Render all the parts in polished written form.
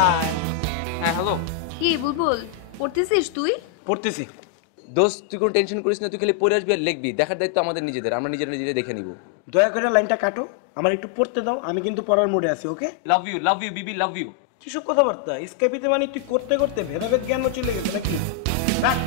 High. হ্যাঁ hello. কি বুলবুল পড়তেছিস তুই? পড়তেছি। দোস্ত তুই কোনো টেনশন করিস না, তুই খালি পড়ে আসবি আর লিখবি। দেখার দায়িত্ব আমাদের নিজেদের, আমরা নিজেরা নিজেরাই দেখে নিব। দয়া করে লাইনটা কাটো, আমার একটু পড়তে দাও, আমি কিন্তু পড়ার মোডে আছি। ওকে? Love you Bibi, love you. কিসব কথাবার্তা? স্কাইপিতে মানে তুই করতে করতে ভেদাভেদ জ্ঞানও চলে গেছে নাকি? রাখ।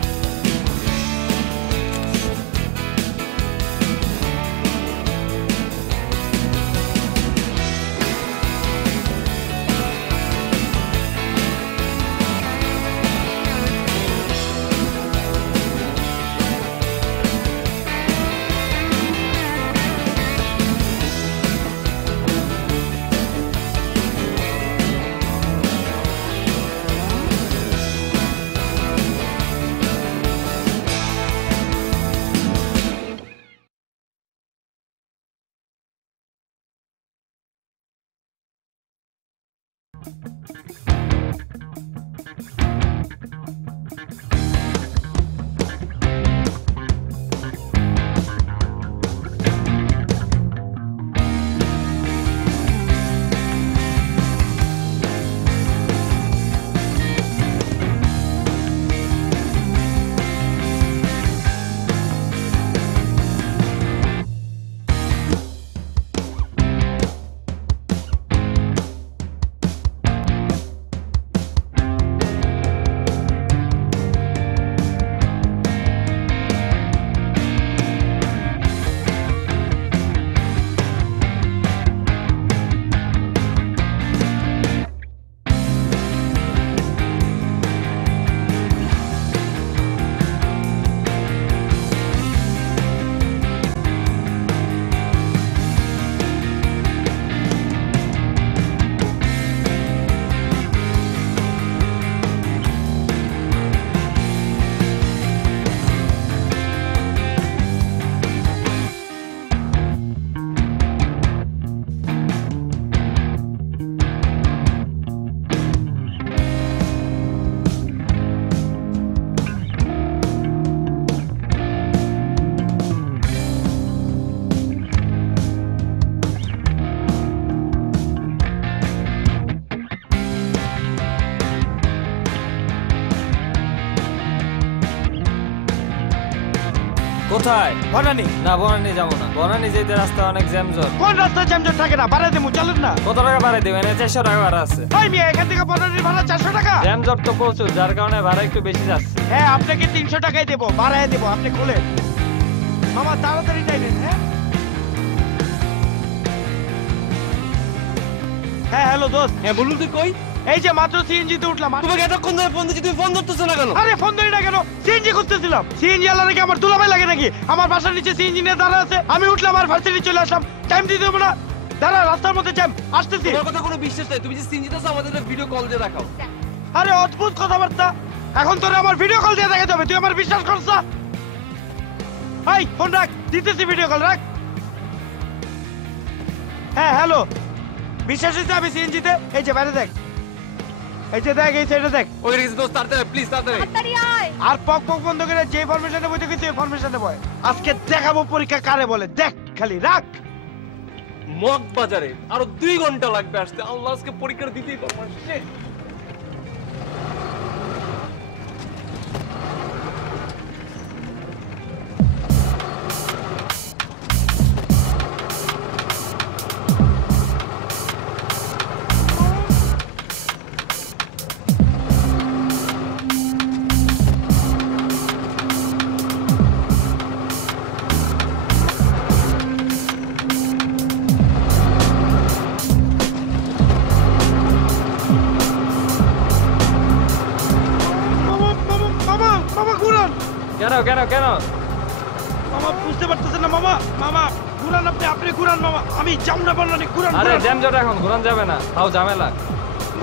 কোথায়? বনানি। না বনানি যাবো না, বনানি যেতে রাস্তা অনেক জ্যামজট। কোন রাস্তায় জ্যামজট থাকে না? ভাড়া দেবো, চলেন না। কত টাকা ভাড়া দেবেন? 400 টাকা ভাড়া আছে। ভাই মিয়া, এখান থেকে বনানির ভাড়া 400 টাকা। জ্যামজট তো প্রচুর, যার কারণে ভাড়া একটু বেশি যাচ্ছে। হ্যাঁ, আপনাকে 300 টাকাই দেবো, ভাড়ায় দেবো, আপনি খোলেন। মামা তাড়াতাড়ি যাইবেন। হ্যাঁ হ্যাঁ, হ্যালো দোস্ত। হ্যাঁ বলুন, তুই কই? এই যে মাত্র সিএনজি তে উঠলাম। তোমাকে এতক্ষণ ধরে ফোন দিচ্ছি, তুমি ফোন ধরতেছো না কেন? আরে ফোন ধরি না কেন? সিএনজি খুঁজতেছিলাম। সিএনজি আলা নাকি আমার দুলাভাই লাগে নাকি? আমার বাসার নিচে সিএনজি নিয়ে দাঁড়া আছে, আমি উঠলাম আর ভার্সিটি চলে আসলাম। টাইম দিতে হবে না? দাঁড়া, রাস্তার মধ্যে জ্যাম, আসতেছি। তোমার কথা কোনো বিশ্বাস নাই, তুমি যে সিন জিতেছো আমাদের ভিডিও কল দিয়ে দেখাও। আরে অদ্ভুত কথাবার্তা, এখন তোরে আমার ভিডিও কল দিয়ে দেখা যাবে, তুই আমার বিশ্বাস করছ? এই ফোন রাখ, দিতেছি ভিডিও কল, রাখ। হ্যাঁ হ্যালো, বিশ্বাস হচ্ছে আমি সিএনজি তে? এই যে বাইরে দেখ, এই যে দেখ, এই সাইডে দেখ। ওই রেখেছি দোস্ত, তাড়াতাড়ি প্লিজ তাড়াতাড়ি। তাড়াতাড়ি আয়। আর পক পক বন্ধ করে যে ফরমেশনে বইতে গেছি ওই ফরমেশনে বয়। আজকে দেখাবো পরীক্ষা কারে বলে, দেখ খালি, রাখ। মগ বাজারে আরো 2 ঘন্টা লাগবে আসতে। আল্লাহ, আজকে পরীক্ষা দিতেই পারবো না। Shit! মামা মামা মামা মামা ঘুরান। কেন কেন কেন? মামা বুঝতে পারতেছেন না মামা, মামা ঘুরান, আপনি আপনি ঘুরান মামা, আমি যাম না বললাম, ঘুরান। আরে ঘুরান। জ্যামজট এখন ঘুরান যাবে না, তাও ঝামেলা।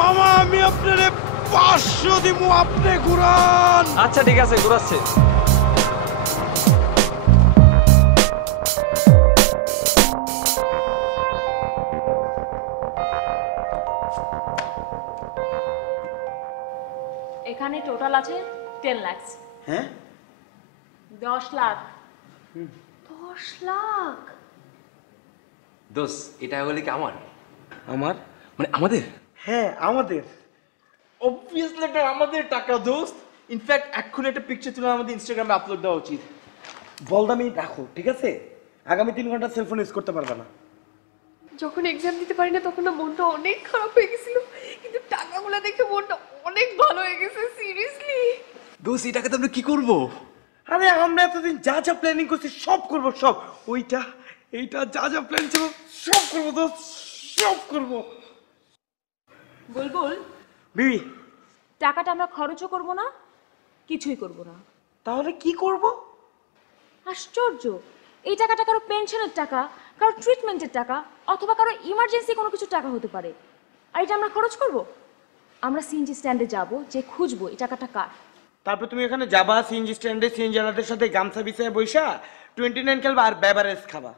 মামা আমি আপনারে 500 দিমু, আপনি ঘুরান। আচ্ছা ঠিক আছে, ঘুরাচ্ছে। এখানে টোটাল আছে 10 লাখ। হ্যাঁ 10 লাখ। 10 লাখ? দোস্ত, এটা হলে কি আমার? আমার? মানে আমাদের? হ্যাঁ আমাদের। অবভিয়াসলি এটা আমাদের টাকা দোস্ত। ইনফ্যাক্ট এখন একটা পিকচার তুলে আমাদের ইনস্টাগ্রামে আপলোড দেওয়া উচিত। বলদামি রাখো, ঠিক আছে? আগামী 3 ঘন্টা সেলফোন ইউজ করতে পারবে না। যখন এক্সাম দিতে পারি না তখন না মনটা অনেক খারাপ হয়ে গেছিল, কিন্তু টাকাগুলো দেখে মনটা অনেক ভালো হয়ে গেছে। সিরিয়াসলি দোস্ত এই টাকাতে আমরা কি করবো? আরে আমরা এতদিন যা যা প্ল্যানিং করছি সব করব, সব। ওইটা এইটা যা যা প্ল্যান ছিল সব করবো দোস্ত, সব করবো। বুলবুল, বিবি টাকাটা আমরা খরচও করব না, কিছুই করব না। তাহলে কি করব? আশ্চর্য, এই টাকাটা কারো পেনশনের টাকা, কারো ট্রিটমেন্টের টাকা, অথবা কারো ইমার্জেন্সি কোনো কিছু টাকা হতে পারে। আর এটা আমরা খরচ করব? আমরা সিএনজি স্ট্যান্ডে যাব, যে খুঁজবো এই টাকাটা কার। তারপর তুমি ওখানে যাবা, সিএনজি স্ট্যান্ডে সিএনজিওয়ালাদের সাথে গামছা বিছায় বইসা 29 খেলবা আর বেভারেজ খাবা।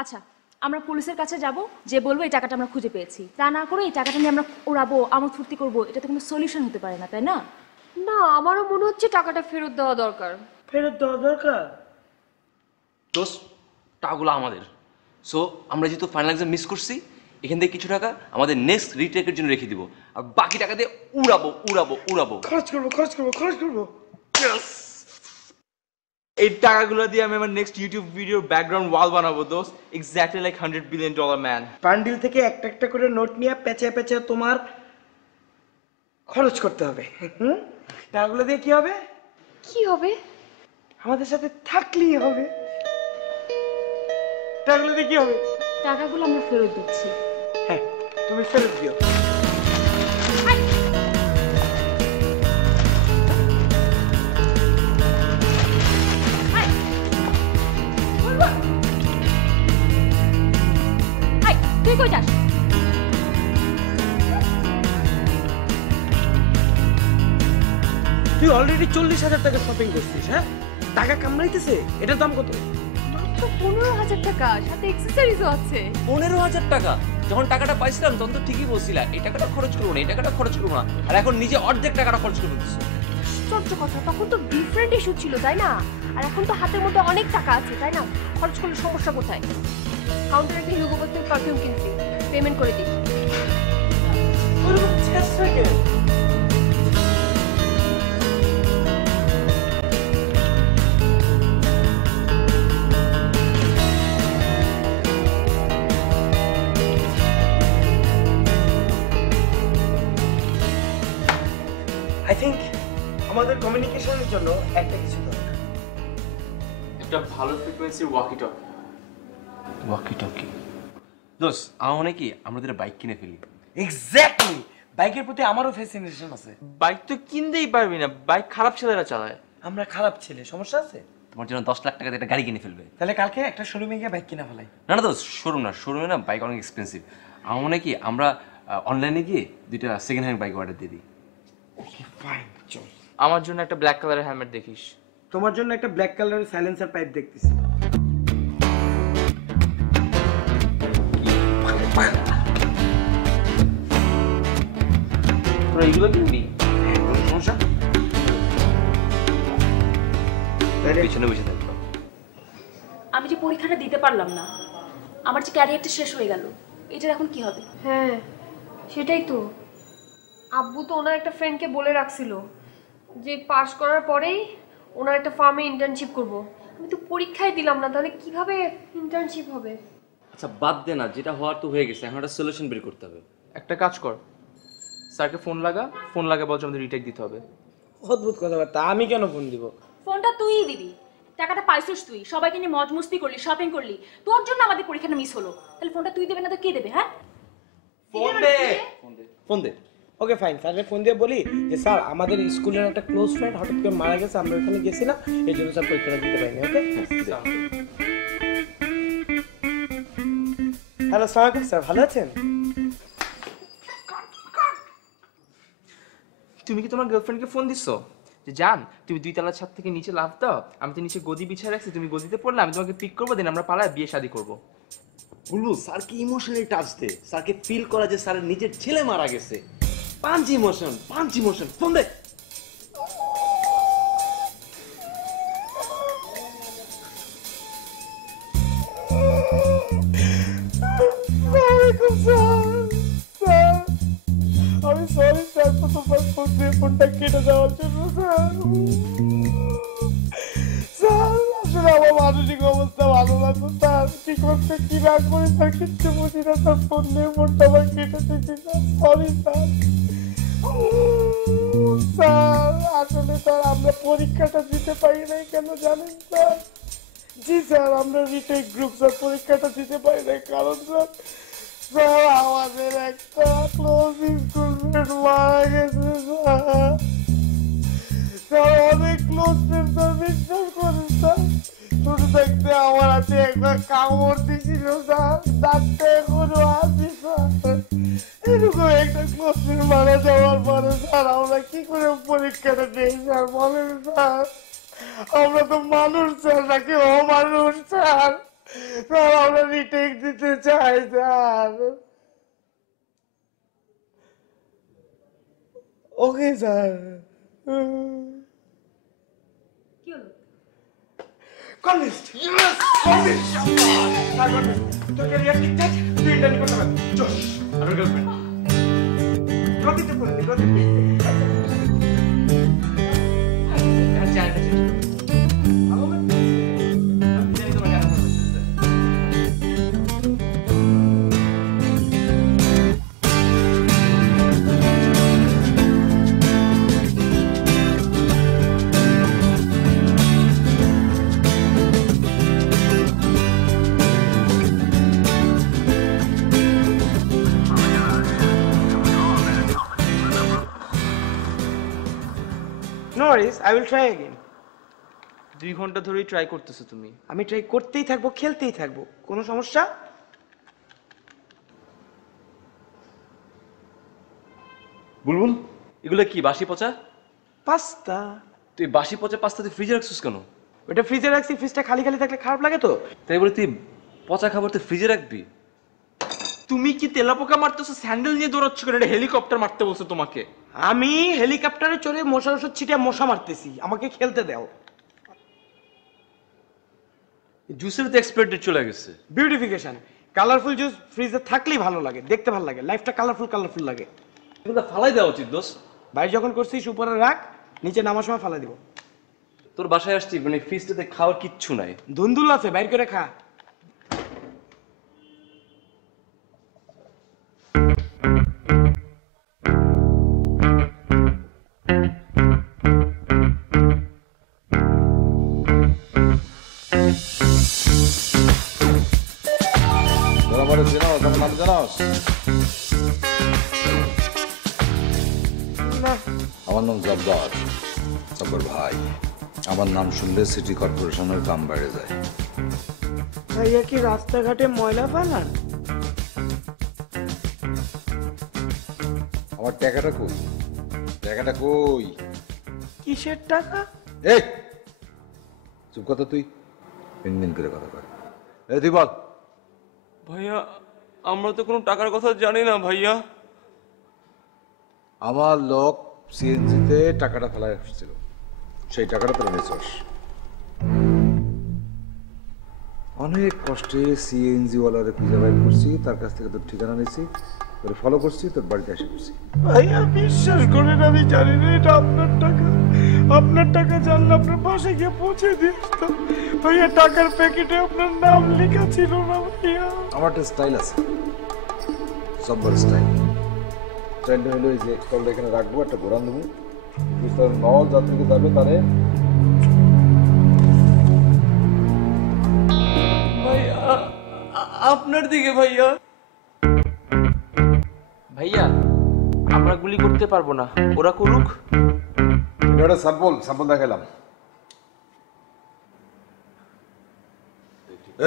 আচ্ছা, আমরা পুলিশের কাছে যাব, যে বলবো এই টাকাটা আমরা খুঁজে পেয়েছি। তা না করে এই টাকাটা নিয়ে আমরা ওড়াবো, আমোদ ফুর্তি করবো, এটা তো কোনো সলিউশন হতে পারে না, তাই না? না, আমারও মনে হচ্ছে টাকাটা ফেরত দেওয়া দরকার। ফেরত দেওয়া দরকার? দোস্ত টাকাগুলো আমাদের। সো আমরা যেহেতু ফাইনাল এক্সাম মিস করছি, এখান থেকে কিছু টাকা আমাদের নেক্সট রিটেকের জন্য রেখে দিব, আর বাকি টাকা দিয়ে উড়াবো উড়াবো উড়াবো। খরচ করবো, খরচ করবো, খরচ করবো। এই টাকাগুলো দিয়ে আমি আমার নেক্সট ইউটিউব ভিডিওর ব্যাকগ্রাউন্ড ওয়াল বানাবো দোস্ত, exactly like $100 billion man. Bundle থেকে একটা একটা করে নোট নিয়ে পেঁচে পেঁচে তোমার খরচ করতে হবে। টাকাগুলো দিয়ে কি হবে? কি হবে? আমাদের সাথে থাকলেই হবে। টাকাগুলো দিয়ে কি হবে? টাকাগুলো আমরা ফেরত দিচ্ছি। হ্যাঁ, তুমি ফেরত দিও। তুই কই যাস? তুই অলরেডি 40,000 টাকা শপিং করছিস। হ্যাঁ, টাকা কামড়াইতেছে। এটার দাম কত? মাত্র 15,000 টাকা, সাথে এক্সেসরিজও আছে। 15,000 টাকা? যখন টাকাটা পাইছিলাম তখন তো ঠিকই বলছিলা এই টাকাটা খরচ করবো না, এই টাকাটা খরচ করবো না, আর এখন নিজে অর্ধেক টাকাটা খরচ করে দিচ্ছ। আশ্চর্য কথা, তখন তো ডিফারেন্ট ইস্যু ছিল, তাই না? আর এখন তো হাতের মধ্যে অনেক টাকা আছে, তাই না? খরচ করলে সমস্যা কোথায়? কাউন্টারে একটা হিউগো বসের পারফিউম কিনছি, পেমেন্ট করে দিস। আই থিংক আমাদের কমিউনিকেশনের জন্য একটা কিছু দরকার। একটা ভালো ফ্রিকোয়েন্সির ওয়াকি টকি। Walkie talkie? দোস্ত আমার মনে কি আমরা দুটো বাইক কিনে ফেলি। এক্স্যাক্টলি, বাইকের প্রতি আমারও ফ্যাসিনেশন আছে। বাইক তো কিনতেই পারবি না, বাইক খারাপ ছেলেরা চালায়। আমরা খারাপ ছেলে, সমস্যা আছে? তোমার জন্য 10 লাখ টাকা দিয়ে একটা গাড়ি কিনে ফেলবে। তাহলে কালকে একটা শোরুমে গিয়ে বাইক কিনে ফেলাই। না না দোস্ত, শোরুম না, শোরুমে না বাইক অনেক এক্সপেন্সিভ। আমার মনে কি আমরা অনলাইনে গিয়ে 2টা সেকেন্ড হ্যান্ড বাইক অর্ডার দিয়ে দিই। ওকে ফাইন, চল। আমার জন্য একটা ব্ল্যাক কালারের হেলমেট দেখিস। তোমার জন্য একটা ব্ল্যাক কালারের সাইলেন্সার পাইপ দেখতেছি। তোরা এগুলো কিনবি? সমস্যা? পিছনে বসে থাকবো। আমি যে পরীক্ষাটা দিতে পারলাম না, আমার যে ক্যারিয়ারটা শেষ হয়ে গেল, এটার এখন কি হবে? হ্যাঁ, সেটাই তো। আব্বু তো ওনার একটা ফ্রেন্ডকে বলে রাখছিল যে পাশ করার পরেই ওনার একটা ফার্মে ইন্টার্নশিপ করব। আমি তো পরীক্ষায় দিলাম না, তাহলে কিভাবে ইন্টার্নশিপ হবে? আচ্ছা বাদ দে না, যেটা হওয়ার তো হয়ে গেছে, এখন একটা সলিউশন বের করতে হবে। একটা কাজ কর, স্যারকে ফোন লাগা বলছে আমাদের রিটেক দিতে হবে। অদ্ভুত কথাবার্তা, আমি কেন ফোন দিব? ফোনটা তুইই দিবি, টাকাটা পাইছিস তুই, সবাইকে নিয়ে মজ মস্তি করলি, শপিং করলি, তোর জন্য আমাদের পরীক্ষাটা মিস হলো। তাহলে ফোনটা তুই দেবে না তো কে দেবে? হ্যাঁ, ফোন দে, ফোন দে। ওকে ফাইন, স্যারকে ফোন দিয়ে বলি যে স্যার আমাদের স্কুলের একটা ক্লোজ ফ্রেন্ড হঠাৎ করে মারা গেছে, আমরা ওখানে গেছিলাম, এই জন্য স্যার পরীক্ষাটা দিতে পারিনি। ওকে, হ্যালো সালাম স্যার, ভালো আছেন? তুমি কি তোমার গার্লফ্রেন্ডকে ফোন দিছো যে জান তুমি 2 তলার ছাদ থেকে নিচে লাফ দাও, আমি তো নিচে গদি বিছায় রাখছি, তুমি গদিতে পড়লে আমি তোমাকে পিক করবো, দেন আমরা পালায় বিয়ে শাদী করবো। বলবো স্যারকে ইমোশনালি টাচ দে, স্যারকে ফিল করা যে স্যারের নিজের ছেলে মারা গেছে। পাঞ্চ ইমোশন, ফোন দে। আমি সরি স্যার, তোমার ফোন দিয়ে ফোনটা কেটে দেওয়ার জন্য স্যার। স্যার আসলে আমার মানসিক অবস্থা ভালো না তো স্যার, কি করতে কি না করে স্যার কিচ্ছু বুঝি না স্যার, ফোন দিয়ে ফোনটা আমার কেটে দিয়েছি স্যার, সরি স্যার। স্যার আসলে স্যার আমরা পরীক্ষাটা দিতে পারি নাই কেন জানেন স্যার? জি স্যার, আমরা রিটেক গ্রুপ স্যার পরীক্ষাটা দিতে পারি নাই কারণ স্যার স্যার আমাদের একটা ক্লোজ স্টুডেন্ট মারা গেছে স্যার। স্যার অনেক ক্লোজ ফ্রেন্ড স্যার, বিশ্বাস করেন স্যার, ছোট থাকতে আমার হাতে একবার কামড় দিয়েছিল স্যার, ডাক্তার এখনো আছি স্যার। এরকম একটা ক্লোজ ফ্রেন্ড মারা যাওয়ার পরে স্যার আমরা কি করে পরীক্ষাটা দিই স্যার বলেন স্যার? আমরা তো মানুষ স্যার নাকি অমানুষ স্যার? স্যার আমরা রিটেক দিতে চাই স্যার। Okay sir. কি হলো? কনলিস্ট ইয়েস কনলিস্ট শাবাশ তোর ক্যারিয়ার ঠিকঠাক তুই ইন্টারভিউ করতে পারবি জোশ আর গার্লফ্রেন্ড গতিতে করে দে গতিতে No worries, I will try again. 2 ঘন্টা ধরেই ট্রাই করতেছো তুমি। আমি ট্রাই করতেই থাকবো, খেলতেই থাকবো, কোনো সমস্যা? বুলবুল এগুলো কি বাসি পচা? পাস্তা। তুই বাসি পচা পাস্তা তুই ফ্রিজে রাখছিস কেন? ওটা ফ্রিজে রাখছি, ফ্রিজটা খালি খালি থাকলে খারাপ লাগে তো। তাই বলে তুই পচা খাবার তুই ফ্রিজে রাখবি? তুমি কি তেলাপোকা মারতেছো? স্যান্ডেল নিয়ে দৌড়াচ্ছ কেন? এটা হেলিকপ্টার মারতে বলছো তোমাকে। আমি হেলিকপ্টারে চড়ে মশার ওষুধ ছিটিয়ে মশা মারতেছি, আমাকে খেলতে দাও। জুসের তো এক্সপায়ার ডেট চলে গেছে। বিউটিফিকেশন, কালারফুল জুস ফ্রিজে থাকলেই ভালো লাগে, দেখতে ভালো লাগে, লাইফটা কালারফুল কালারফুল লাগে। এগুলো ফালাই দেওয়া উচিত দোস্ত। বাইরে যখন করছিস উপরে রাখ, নিচে নামার সময় ফালা দিব। তোর বাসায় আসছি মানে ফ্রিজটাতে খাওয়ার কিচ্ছু নাই। ধুন্দুল আছে, বাইর করে খা। আমার নাম জব্বার, জব্বার ভাই। আমার নাম শুনলে সিটি কর্পোরেশনের কাম বেড়ে যায়। ভাইয়া কি রাস্তাঘাটে ময়লা ফেলান? আমার টাকাটা কই? টাকাটা কই? কিসের টাকা? এই চুপ কথা, তুই মিনমিন করে কথা কর। এই তুই বল। ভাইয়া আমরা তো কোনো টাকার কথা জানি না ভাইয়া। আমার লোক সিএনজিতে টাকাটা ফেলায় আসছিল, সেই টাকাটা তোর নিছস। অনেক কষ্টে সিএনজি ওয়ালারে খুঁজে বাইর করছি, তার কাছ থেকে তোর ঠিকানা নিয়েছি, তোর ফলো করছি, তোর বাড়িতে এসে করছি। ভাইয়া বিশ্বাস করেন আমি জানি না এটা আপনার টাকা। আপনার টাকা জানলে আপনার বাসায় গিয়ে পৌঁছে দিয়ে আসতাম। ভাইয়া টাকার প্যাকেটে আপনার নাম লেখা ছিল না ভাইয়া। আমার একটা স্টাইল আছে, জব্বার স্টাইল। স্টাইলটা হলো এই যে কলটা এখানে রাখবো, একটা ঘোরান দেবো, নল যাত্রীকে যাবে তারে ভাইয়া আপনার দিকে ভাইয়া। ভাইয়া আমরা গুলি করতে পারবো না, ওরা করুক। এটা স্যাম্পল স্যাম্পল দেখালাম।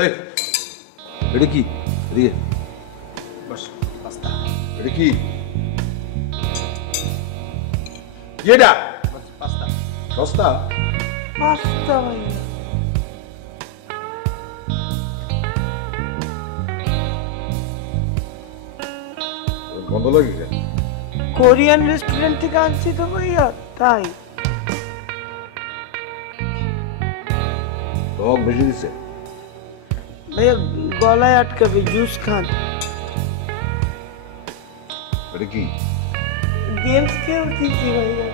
এই এটা কি? এদিকে বস পাস্তা। এটা কি? এটা পাস্তা সস্তা? পাস্তা ভাইয়া। গন্ধ লাগে কেন? কোরিয়ান রেস্টুরেন্ট থেকে আনছি তো ভাইয়া, তাই। টক বেশি দিচ্ছে। ভাইয়া গলায় আটকাবে, জুস খান। এটা কি? গেমস খেলতেছি ভাইয়া।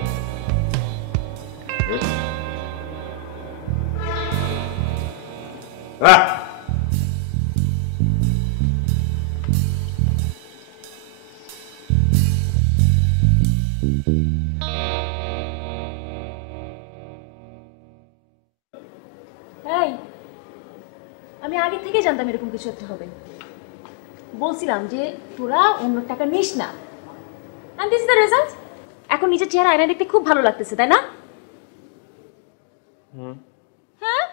এই, আমি আগে থেকে জানতাম এরকম কিছু একটা হবে। বলছিলাম যে তোরা অন্য টাকা নিস না। And this is the result. এখন নিজের চেহারা আয়নায় দেখতে খুব ভালো লাগতেছে, তাই না? হ্যাঁ।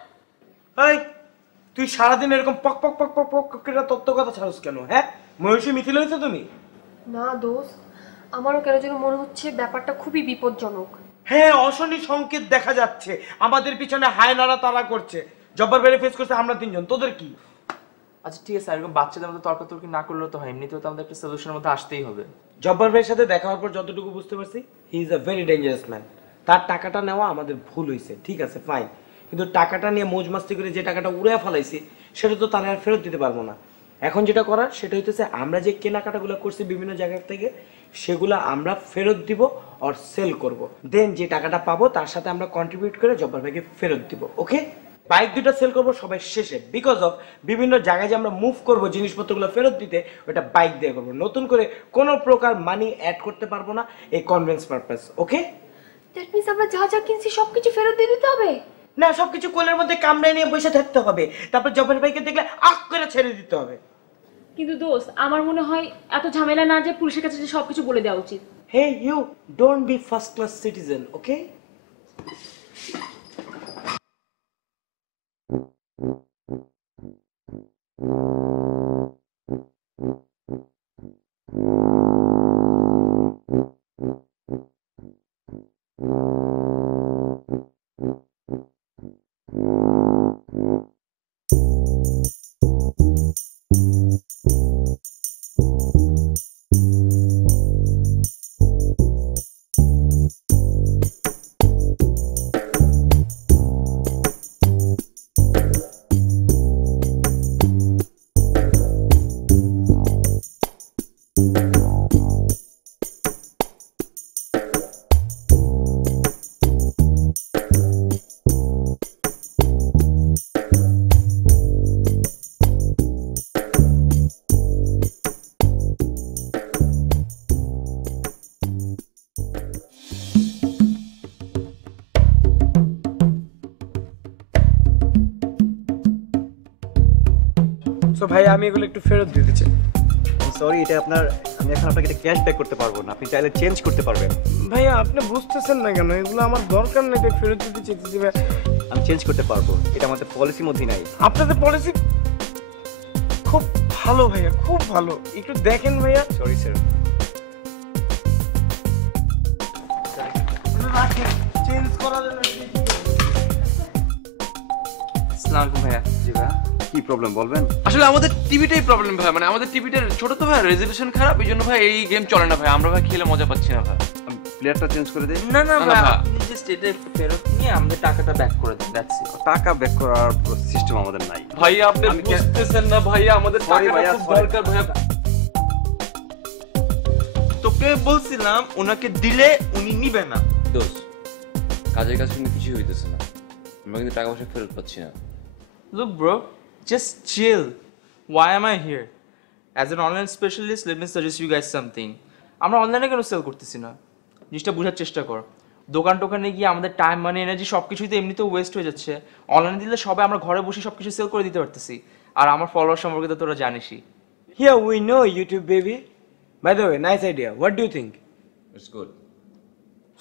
এই, তুই সারাদিন এরকম পক পক পক পক পক করে তত্ত্ব কথা ছাড়স কেন? হ্যাঁ, মহিষী মিথিল হয়েছে তুমি? না দোস্ত, আমারও কেন যেন মনে হচ্ছে ব্যাপারটা খুবই বিপজ্জনক। হ্যাঁ, অশনি সংকেত দেখা যাচ্ছে। আমাদের পিছনে হায়নারা তারা করছে। জব্বার বেড়ে ফেস করছে আমরা তিনজন, তোদের কি? আচ্ছা ঠিক আছে, এরকম বাচ্চাদের মধ্যে তর্কাতর্কি না করলেও তো হয়, এমনিতেও তো আমাদের একটা সলিউশনের মধ্যে আসতেই হবে। জব্বার ভাইয়ের সাথে দেখা হওয়ার পর যতটুকু বুঝতে পারছি, he is a very dangerous man. তার টাকাটা নেওয়া আমাদের ভুল হয়েছে, ঠিক আছে ফাইন, কিন্তু টাকাটা নিয়ে মৌজ মাস্তি করে যে টাকাটা উড়ে ফেলাইছি সেটা তো তারা আর ফেরত দিতে পারবো না। এখন যেটা করার সেটা হইতেছে আমরা যে কেনাকাটাগুলো করছি বিভিন্ন জায়গা থেকে সেগুলো আমরা ফেরত দিব আর সেল করব। দেন যে টাকাটা পাবো তার সাথে আমরা কন্ট্রিবিউট করে জব্বার ভাইকে ফেরত দিব। ওকে, বাইক দুটো সেল করবো সবাই শেষে, বিকজ অফ বিভিন্ন জায়গায় যে আমরা মুভ করবো জিনিসপত্রগুলো ফেরত দিতে, ওটা বাইক দিয়ে করবো। নতুন করে কোনো প্রকার মানি অ্যাড করতে পারবো না এই convince purpose. Okay, that means আমরা যা যা কিনছি সবকিছু ফেরত দিয়ে দিতে হবে? না, সবকিছু কোলের মধ্যে কামড়ে নিয়ে বসে থাকতে হবে, তারপর জব্বার ভাইকে দেখলে আক করে ছেড়ে দিতে হবে। কিন্তু দোস্ত, আমার মনে হয় এত ঝামেলা না যে পুলিশের কাছে যে সবকিছু বলে দেওয়া উচিত। Hey you, don't be first class citizen, okay? So ভাই, আমি এগুলো একটু ফেরত দিতে চাই। সরি, এটা আপনার, আমি এখন আপনাকে এটা ক্যাশ ব্যাক করতে পারবো না, আপনি চাইলে চেঞ্জ করতে পারবেন। ভাইয়া আপনি বুঝতেছেন না কেন? এগুলো আমার দরকার নেই, তাই ফেরত দিতে চাইতেছি ভাই। আমি চেঞ্জ করতে পারবো, এটা আমাদের পলিসির মধ্যেই নাই। আপনাদের পলিসি খুব ভালো ভাইয়া, খুব ভালো, একটু দেখেন ভাইয়া। Sorry sir. চেঞ্জ করার জন্য আসসালামু আলাইকুম ভাইয়া। জি ভাইয়া, কি প্রবলেম বলবেন? আসলে আমাদের টিভিটাই প্রবলেম ভাই, মানে আমাদের টিভিটার ছোট তো ভাই, রেজলিউশন খারাপ, এই জন্য ভাই এই গেম চলে না ভাই। আমরা ভাই খেলে মজা পাচ্ছি না ভাই। আমি প্লেয়ারটা চেঞ্জ করে দিই। না না না, ভাই, ভাই। আপনি জাস্ট এটা ফেরত নিয়ে আমাদের টাকাটা ব্যাক করে দিন, দ্যাটস ইট। টাকা ব্যাক করার সিস্টেম আমাদের নাই। ভাইয়া আপনি আমি কে- বুঝতেছেন না ভাইয়া, আমাদের Sorry টাকাটা ভাইয়া, খুব sorry। দরকার ভাইয়া। তোকে বলছিলাম ওনাকে দিলে উনি নিবে না। দোস্ত, কাজের কাজ কিন্তু কিছুই হইতেছে না, আমরা কিন্তু টাকা পয়সা ফেরত পাচ্ছি না। Look bro, just chill. Why am I here? As an online specialist, let me suggest you guys something. আমরা অনলাইনে কেন সেল করতেছি না? জিনিসটা বোঝার চেষ্টা কর। দোকান টোকানে গিয়ে আমাদের টাইম, মানি, এনার্জি সব কিছুই তো এমনিতেও ওয়েস্ট হয়ে যাচ্ছে। অনলাইনে দিলে সবাই আমরা ঘরে বসে সব কিছু সেল করে দিতে পারতেছি। আর আমার ফলোয়ার সম্পর্কে তো তোরা জানিসই। Here we know YouTube baby. By the way, nice idea, what do you think? It's good.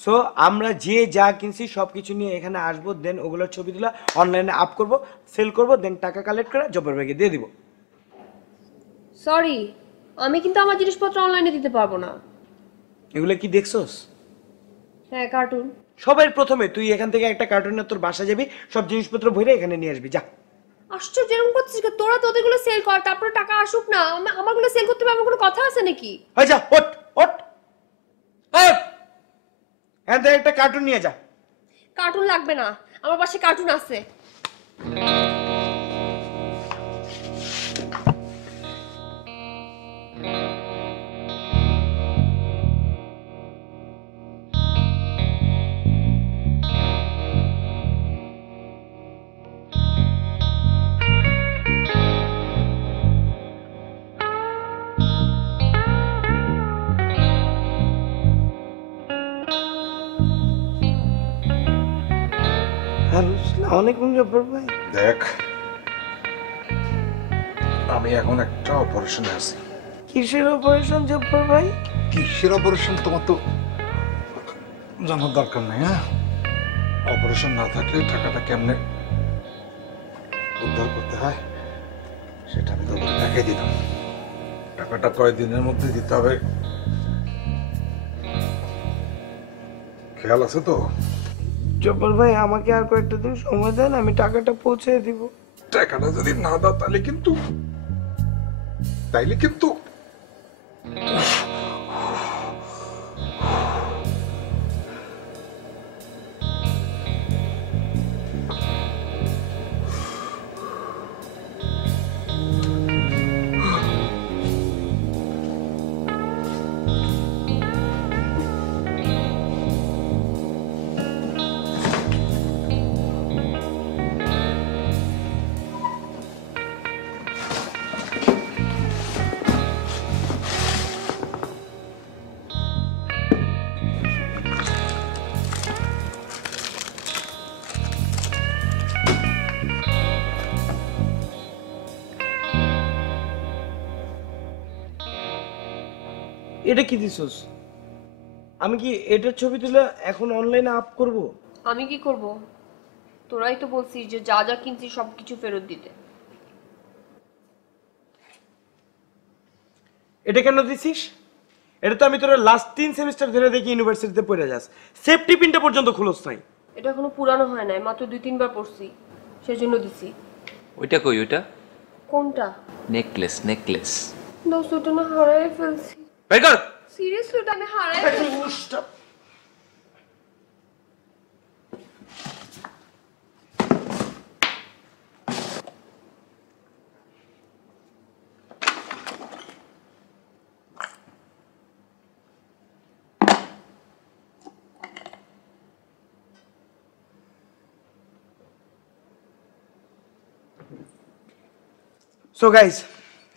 So আমরা যে যা কিনছি সব কিছু নিয়ে এখানে আসবো, দেন ওগুলোর ছবি তুলে অনলাইনে আপ করব, সেল করব, দেন টাকা কালেক্ট করে জব্বার ভাইকে দিয়ে দিব। সরি, আমি কিন্তু আমার জিনিসপত্র অনলাইনে দিতে পারবো না। এগুলো কি দেখছোস? হ্যাঁ, কার্টুন। সবার প্রথমে তুই এখান থেকে একটা কার্টুনে তোর বাসা যাবি, সব জিনিসপত্র ভরে এখানে নিয়ে আসবি, যা। আশ্চর্য, এরকম করছিস কেন? তোরা তোদেরগুলো সেল কর, তারপরে টাকা আসুক না। আমারগুলো সেল করতে হবে, আমার কোনো কথা আছে নাকি? হয় যা, ওট ওট এখান থেকে একটা কার্টুন নিয়ে যা। কার্টুন লাগবে না, আমার পাশে কার্টুন আছে। আসসালামু আলাইকুম জব্বার ভাই। দেখ, আমি এখন একটা অপারেশনে আছি। কিসের অপারেশন জব্বার ভাই? কিসের অপারেশন তোমার তো জানার দরকার নেই। হ্যাঁ, অপারেশন না থাকলে টাকাটা কেমনে উদ্ধার করতে হয় সেটা আমি তোকে দেখাই দিলাম। টাকাটা কয়দিনের মধ্যে দিতে হবে খেয়াল আছে তো? জব্বার ভাই আমাকে আর কয়েকটা দিন সময় দেন, আমি টাকাটা পৌঁছে দিব। টাকাটা যদি না দাও তাহলে কিন্তু এটা কি দিছস? আমি কি এটার ছবি তুলে এখন অনলাইনে আপ করব? আমি কি করব? তোরাই তো বলছিস যে যা যা কিনছি সবকিছু ফেরত দিতে। এটা কেন দিছিস? এটা তো আমি তোর লাস্ট 3 সেমিস্টার ধরে দেখি ইউনিভার্সিটিতে পড়ে যাস, সেফটি পিনটা পর্যন্ত খুলস নাই। এটা এখনো পুরানো হয় নাই, মাত্র 2-3 বার পড়ছি, সেজন্য দিছি। ওইটা কই? ওইটা কোনটা? নেকলেস। দোস্ত ওটা না হারাই ফেলছি। বের কর। সিরিয়াসলি ওটা আমি হারাই ফেলছি। সো গাইস,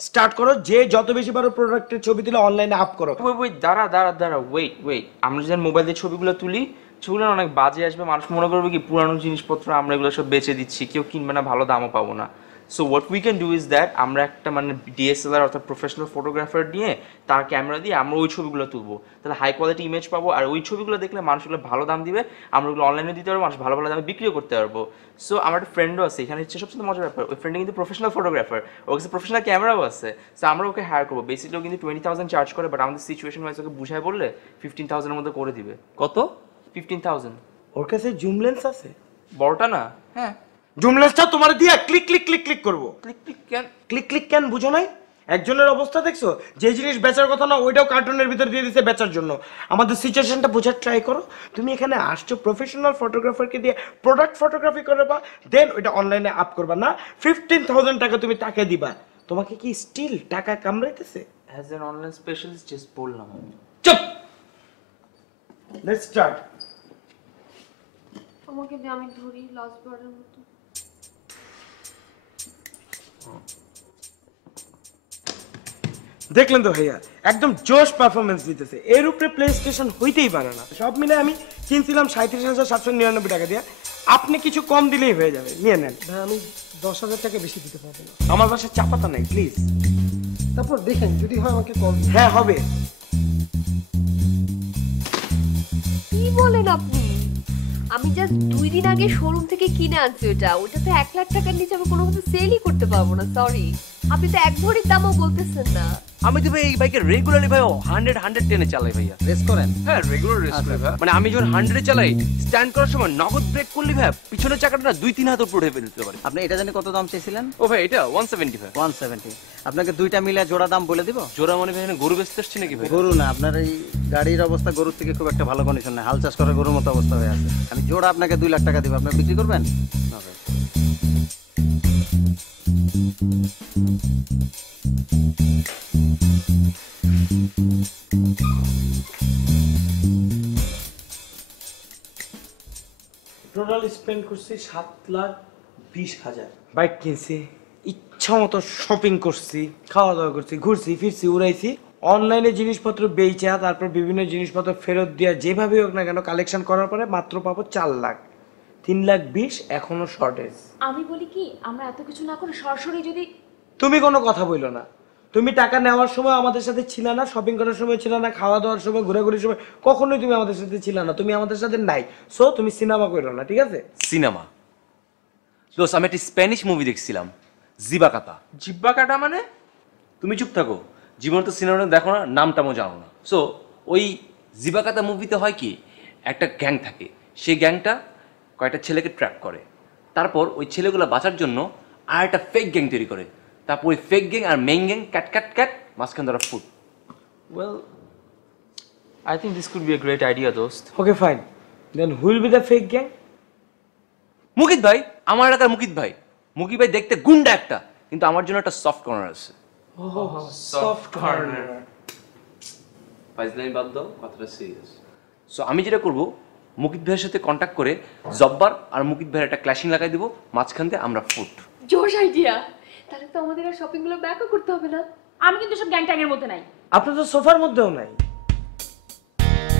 স্টার্ট করো। যে যত বেশি পারো প্রোডাক্টের ছবি তুলে অনলাইনে আপ করো। ওয়েট, দাঁড়া, ওয়েট। আমরা যখন মোবাইল দিয়ে ছবিগুলো তুলি, ছবিগুলো অনেক বাজে আসবে, মানুষ মনে করবে কি পুরানো জিনিসপত্র আমরা এগুলো সব বেচে দিচ্ছি, কেউ কিনবে না, ভালো দামও পাবো না। So what we can do is that, আমরা একটা মানে ডিএসএলআর অর্থাৎ প্রফেশনাল ফটোগ্রাফার নিয়ে তার ক্যামেরা দিয়ে আমরা ওই ছবিগুলো তুলবো, তাহলে হাই কোয়ালিটি ইমেজ পাবো, আর ওই ছবিগুলো দেখলে মানুষগুলো ভালো দাম দিবে, আমরা ওগুলো অনলাইনে দিতে পারবো, মানুষ ভালো ভালো দামে বিক্রিও করতে পারবো। সো আমার একটা ফ্রেন্ডও আছে এখানে, হচ্ছে সবচেয়ে মজার ব্যাপার, ওই ফ্রেন্ডে কিন্তু প্রফেশনাল ফটোগ্রাফার, ওর কাছে প্রফেশনাল ক্যামেরাও আছে। সো আমরা ওকে হায়ার করবো। বেসিক্যালি ও কিন্তু 20,000 চার্জ করে, বাট আমাদের সিচুয়েশন ওয়াইজ ওকে বুঝায় বললে 15,000-এর মধ্যে করে দিবে। কত? 15,000। ওর কাছে জুম লেন্স আছে? বড়টা না? হ্যাঁ। জুম লেন্সটা তোমার দিয়ে ক্লিক ক্লিক ক্লিক ক্লিক করব। ক্লিক ক্লিক কেন বুঝো নাই? একজনের অবস্থা দেখছো, যে জিনিস বেচার কথা না ওইটাও কার্টুনের ভিতর দিয়ে দিছে বেচার জন্য। আমাদের সিচুয়েশনটা বোঝার ট্রাই করো। তুমি এখানে আসছো প্রফেশনাল ফটোগ্রাফারকে দিয়ে প্রোডাক্ট ফটোগ্রাফি করবা, দেন ওইটা অনলাইনে আপ করবা না, 15,000 টাকা তুমি তাকে দিবা। তোমাকে কি স্টিল টাকা কামড়াইতেছে? As an online specialist just বললাম। চুপ, লেটস স্টার্ট। আমাকে দিয়ে আমি ধরি লাস্ট বারের মতো। দেখলেন তো ভাইয়া, একদম জোশ পারফরমেন্স দিতেছে, এর উপরে প্লে স্টেশন হইতেই পারে না। সব মিলে আমি কিনছিলাম 37,799 টাকা দিয়ে, আপনি কিছু কম দিলেই হয়ে যাবে, নিয়ে নেন। ভাই আমি 10,000 টাকা বেশি দিতে পারবো না। আমার বাসায় চা পাতা নাই, প্লিজ। তারপর দেখেন যদি হয় আমাকে কল। হ্যাঁ হবে। কি বলেন আপনি? আমি জাস্ট 2 দিন আগে শোরুম থেকে কিনে আনছি ওটা তো 1 লাখ টাকার নিচে আমি কোনো মতে সেলই করতে পারবো না। সরি, আপনি তো এক ভরির দামও বলতেছেন না। আমি তো ভাই এই বাইকে রেগুলারলি ভাই 100 টেনে চালাই ভাইয়া। রেস করেন? হ্যাঁ, রেগুলার রেস করি ভাই। মানে আমি যখন 100 চালাই, স্ট্যান্ড করার সময় নগদ ব্রেক করলি ভাই পিছনের চাকাটা না 2-3 হাত উপরে উঠে ফেলতে পারে। আপনি এটা জানি কত দাম চেয়েছিলেন? ও ভাই এটা 170 ভাই। 170। আপনাকে দুইটা মিলে জোড়া দাম বলে দিব? জোড়া মানে ভাই গরু বেচতে আসছে নাকি ভাই? গরু না, আপনার এই গাড়ির অবস্থা গরুর থেকে খুব একটা ভালো কন্ডিশন না, হাল চাষ করা গরুর মতো অবস্থা হয়ে আছে। আমি জোড়া আপনাকে 2 লাখ টাকা দিব, আপনি বিক্রি করবেন? না ভাই। টোটাল স্পেন্ড করছি 7,20,000। বাইক কিনছি, ইচ্ছা মতো শপিং করছি, খাওয়া দাওয়া করছি, ঘুরছি ফিরছি, উড়াইছি। অনলাইনে জিনিসপত্র বেচা, তারপর বিভিন্ন জিনিসপত্র ফেরত দেওয়া, যেভাবে হোক না কেন কালেকশন করার পরে মাত্র পাবো 4 লাখ। 3,20,000 এখনো শর্টেজ। আমি বলি কি আমরা এত কিছু না করে সরাসরি যদি তুমি কোনো কথা বইলো না। তুমি টাকা নেওয়ার সময় আমাদের সাথে ছিল না, শপিং করার সময় ছিল না, খাওয়া দাওয়ার সময়, ঘোরাঘুরির সময় কখনোই তুমি আমাদের সাথে ছিল না। তুমি আমাদের সাথে নাই। সো তুমি সিনেমা করো না, ঠিক আছে? সিনেমা দোস্ত, আমি একটা স্প্যানিশ মুভি দেখছিলাম, জিবাকাতা। জিব্বা কাটা মানে? তুমি চুপ থাকো, জীবনে তো সিনেমাটা দেখো না, নামটামও জানো না। সো ওই জিবাকাতা মুভিতে হয় কি, একটা গ্যাং থাকে, সেই গ্যাংটা কয়েকটা ছেলেকে ট্র্যাপ করে, তারপর ওই ছেলেগুলো বাঁচার জন্য আর একটা ফেক গ্যাং তৈরি করে, তারপর ওই ফেক গ্যাং আর main gang cat cat cat মাঝখান ধরা ফুট। Well, I think this could be a great idea, দোস্ত। Okay fine, then who will be the fake gang? Mukit ভাই, আমার এলাকার মুকিত ভাই। মুকিত ভাই দেখতে গুন্ডা একটা, কিন্তু আমার জন্য একটা সফট কর্নার আছে। Soft corner. ফাইজলামি বাদ দাও, কথাটা সিরিয়াস। সো আমি যেটা করব, মুকিত ভাইয়ের সাথে কন্ট্যাক্ট করে জব্বার আর মুকিত ভাইয়ের একটা ক্ল্যাশিং লাগাই দিব, মাঝখান দিয়ে আমরা ফুট। জোশ আইডিয়া। তাহলে তো আমাদের আর শপিংগুলো ব্যাকও করতে হবে না। আমি কিন্তু সব গ্যাং ট্যাংয়ের মধ্যে নাই। আপনার তো সোফার মধ্যেও নাই।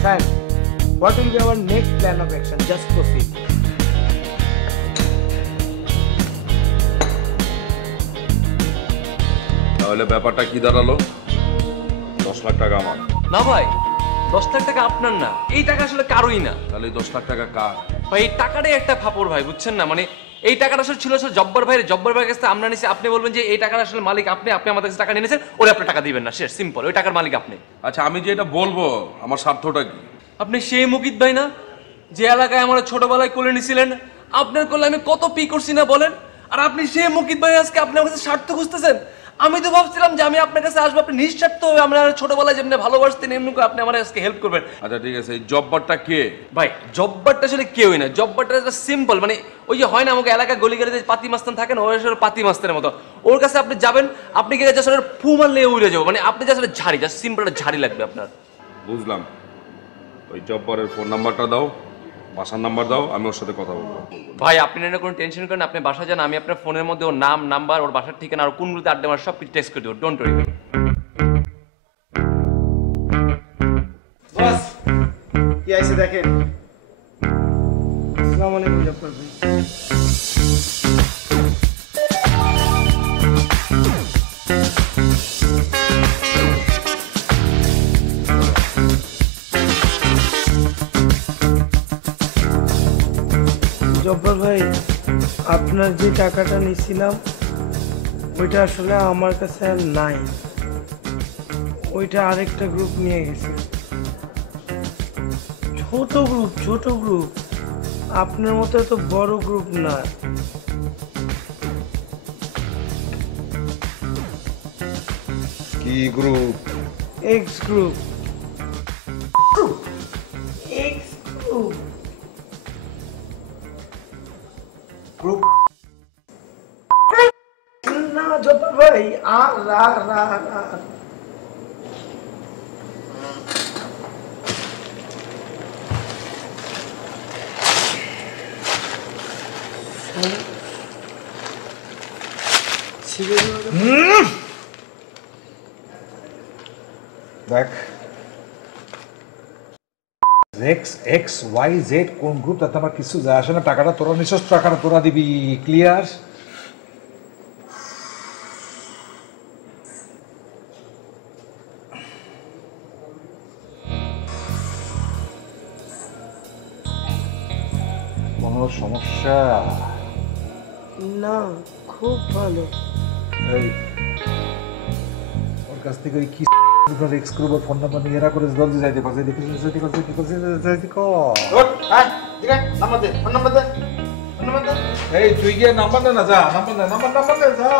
Fine, what will be hour next plan of action? Just proceed. তাহলে ব্যাপারটা কি দাঁড়ালো? 10 লাখ টাকা আমার। না ভাই, 10 লাখ টাকা আপনার না, এই টাকা আসলে কারোই না। তাহলে 10 লাখ টাকা কার? ভাই এই টাকাটাই একটা ফাপড় ভাই, বুঝছেন না? মানে এই টাকাটা আসলে ছিল আসলে জব্বার ভাইয়ের, জব্বার ভাইয়ের কাছে আমরা নিছি। আপনি বলবেন যে এই টাকার আসলে মালিক আপনি, আপনি আমাদের কাছে টাকা নিয়েছেন, ওরে আপনি টাকা দিবেন না, শেষ, সিম্পল। ওই টাকার মালিক আপনি। আচ্ছা, আমি যে এটা বলবো, আমার স্বার্থটা কি? আপনি সেই মুকিত ভাই না, যে এলাকায় আমার ছোটবেলায় কোলে নিছিলেন? আপনার কোলে আমি কত পি করছি না বলেন? আর আপনি সেই মুকিত ভাই আজকে আপনার কাছে স্বার্থ খুঁজতেছেন? আমি তো ভাবছিলাম যে আমি আপনার কাছে আসবো, আপনি নিঃস্বার্থ হয়ে আমরা ছোটবেলায় যেমনি ভালোবাসতেন এমনি করে আপনি আমার আজকে হেল্প করবেন। আচ্ছা ঠিক আছে, এই জব্বারটা কে? ভাই জব্বারটা আসলে কেউই না, জব্বারটা একটা সিম্পল, মানে ওই যে হয় না আমাকে এলাকায় গলিগালিতে পাতি মাস্তান থাকেন, ওর আসলে পাতি মাস্তানের মতো। ওর কাছে আপনি যাবেন, আপনি কি আসলে ফু মারলে উড়ে যাবো, মানে আপনি আসলে ঝাড়ি, জাস্ট সিম্পল একটা ঝাড়ি লাগবে আপনার। বুঝলাম। ওই জব্বারের ফোন নাম্বারটা দাও, বাসার নাম্বার দাও, আমি ওর সাথে কথা বলবো। ভাই আপনি না কোনো টেনশন করেন, আপনি বাসা যান, আমি আপনার ফোনের মধ্যে ওর নাম, নাম্বার, ওর বাসার ঠিকানা, আর কোনগুলোতে আড্ডা মার সব কিছু টেক্সট করে দেবো, ডোন্ট ওয়ারি। বস কি আইছে দেখেন। আসসালামু আলাইকুম জব্বার ভাই। জব্বার ভাই, আপনার যে টাকাটা নিছিলাম ওইটা আসলে আমার কাছে আর নাই, ওইটা আরেকটা গ্রুপ নিয়ে গেছে। ছোট গ্রুপ, আপনার মতো এত বড় গ্রুপ না। কি group? X group. X group group না জব্বার ভাই, আর দেখ, XY Z কোন গ্রুপ তাতে আমার কিছু যায় আসে না। টাকাটা তোরা নিশ্চয়, টাকাটা তোরা দিবি, ক্লিয়ার? কোনো সমস্যা? না, খুব ভালো। এই ওর কাছ থেকে ওই কি এক্স গ্রুপের ফোন নাম্বার নিয়ে এরা করে জলদি যাইতে পারছে। দেখি এই তুই গিয়ে নাম্বার দে না, যা নাম্বার দে যা।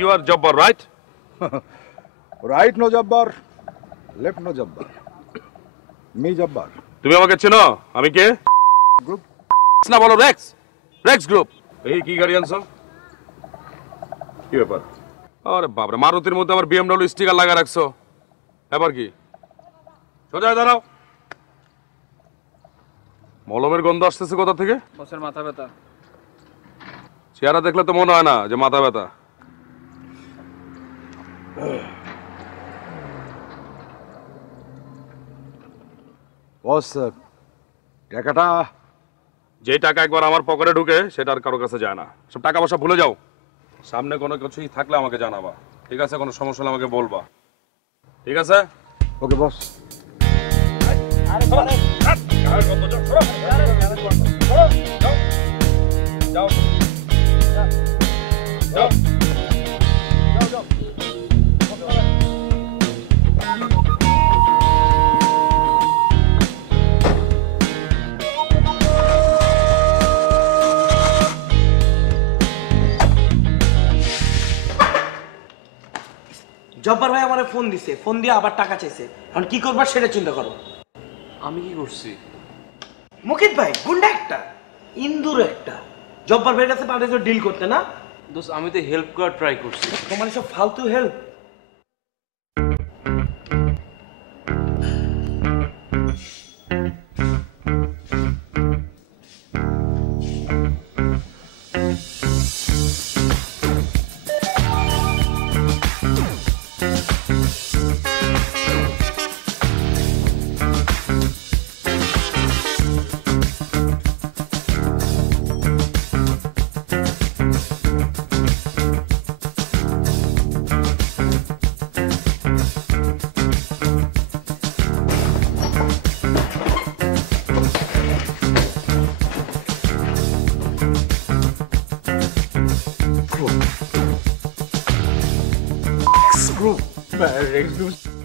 you are Jabbar, right? Right no Jabbar, left no Jabbar. Me Jabbar. তুমি আমাকে চেনো? আমি কে? Group. না বলো রেক্স। Rex group. এই কি গাড়ি আনছো? কি ব্যাপার? আরে বাপ রে, মারুতির মধ্যে আবার BMW স্টিকার লাগা রাখছো। এবার কি? সোজা দাঁড়াও। মলমের গন্ধ আসতেছে কোথা থেকে? বসের মাথা ব্যথা। চেহারা দেখলে তো মনে হয় না যে মাথা ব্যথা। বস টাকাটা যে টাকা একবার আমার পকেটে ঢুকে সেটা আর কারো কাছে যায় না। সব টাকা পয়সা ভুলে যাও। সামনে কোনো কিছুই থাকলে আমাকে জানাবা, ঠিক আছে? কোনো সমস্যা হলে আমাকে বলবা, ঠিক আছে? ওকে বস। জব্বার ভাই আমার ফোন দিছে, ফোন দিয়ে আবার টাকা চাইছে। এখন কি করবা সেটা চিন্তা করো। আমি কি করছি? মুকিত ভাই গুন্ডা একটা, ইন্দুর একটা। জব্বার ভাইয়ের কাছে পাঠিয়েছো ডিল করতে না? দোস্ত আমি তো হেল্প করার ট্রাই করছি। তোমার সব ফালতু হেল্প।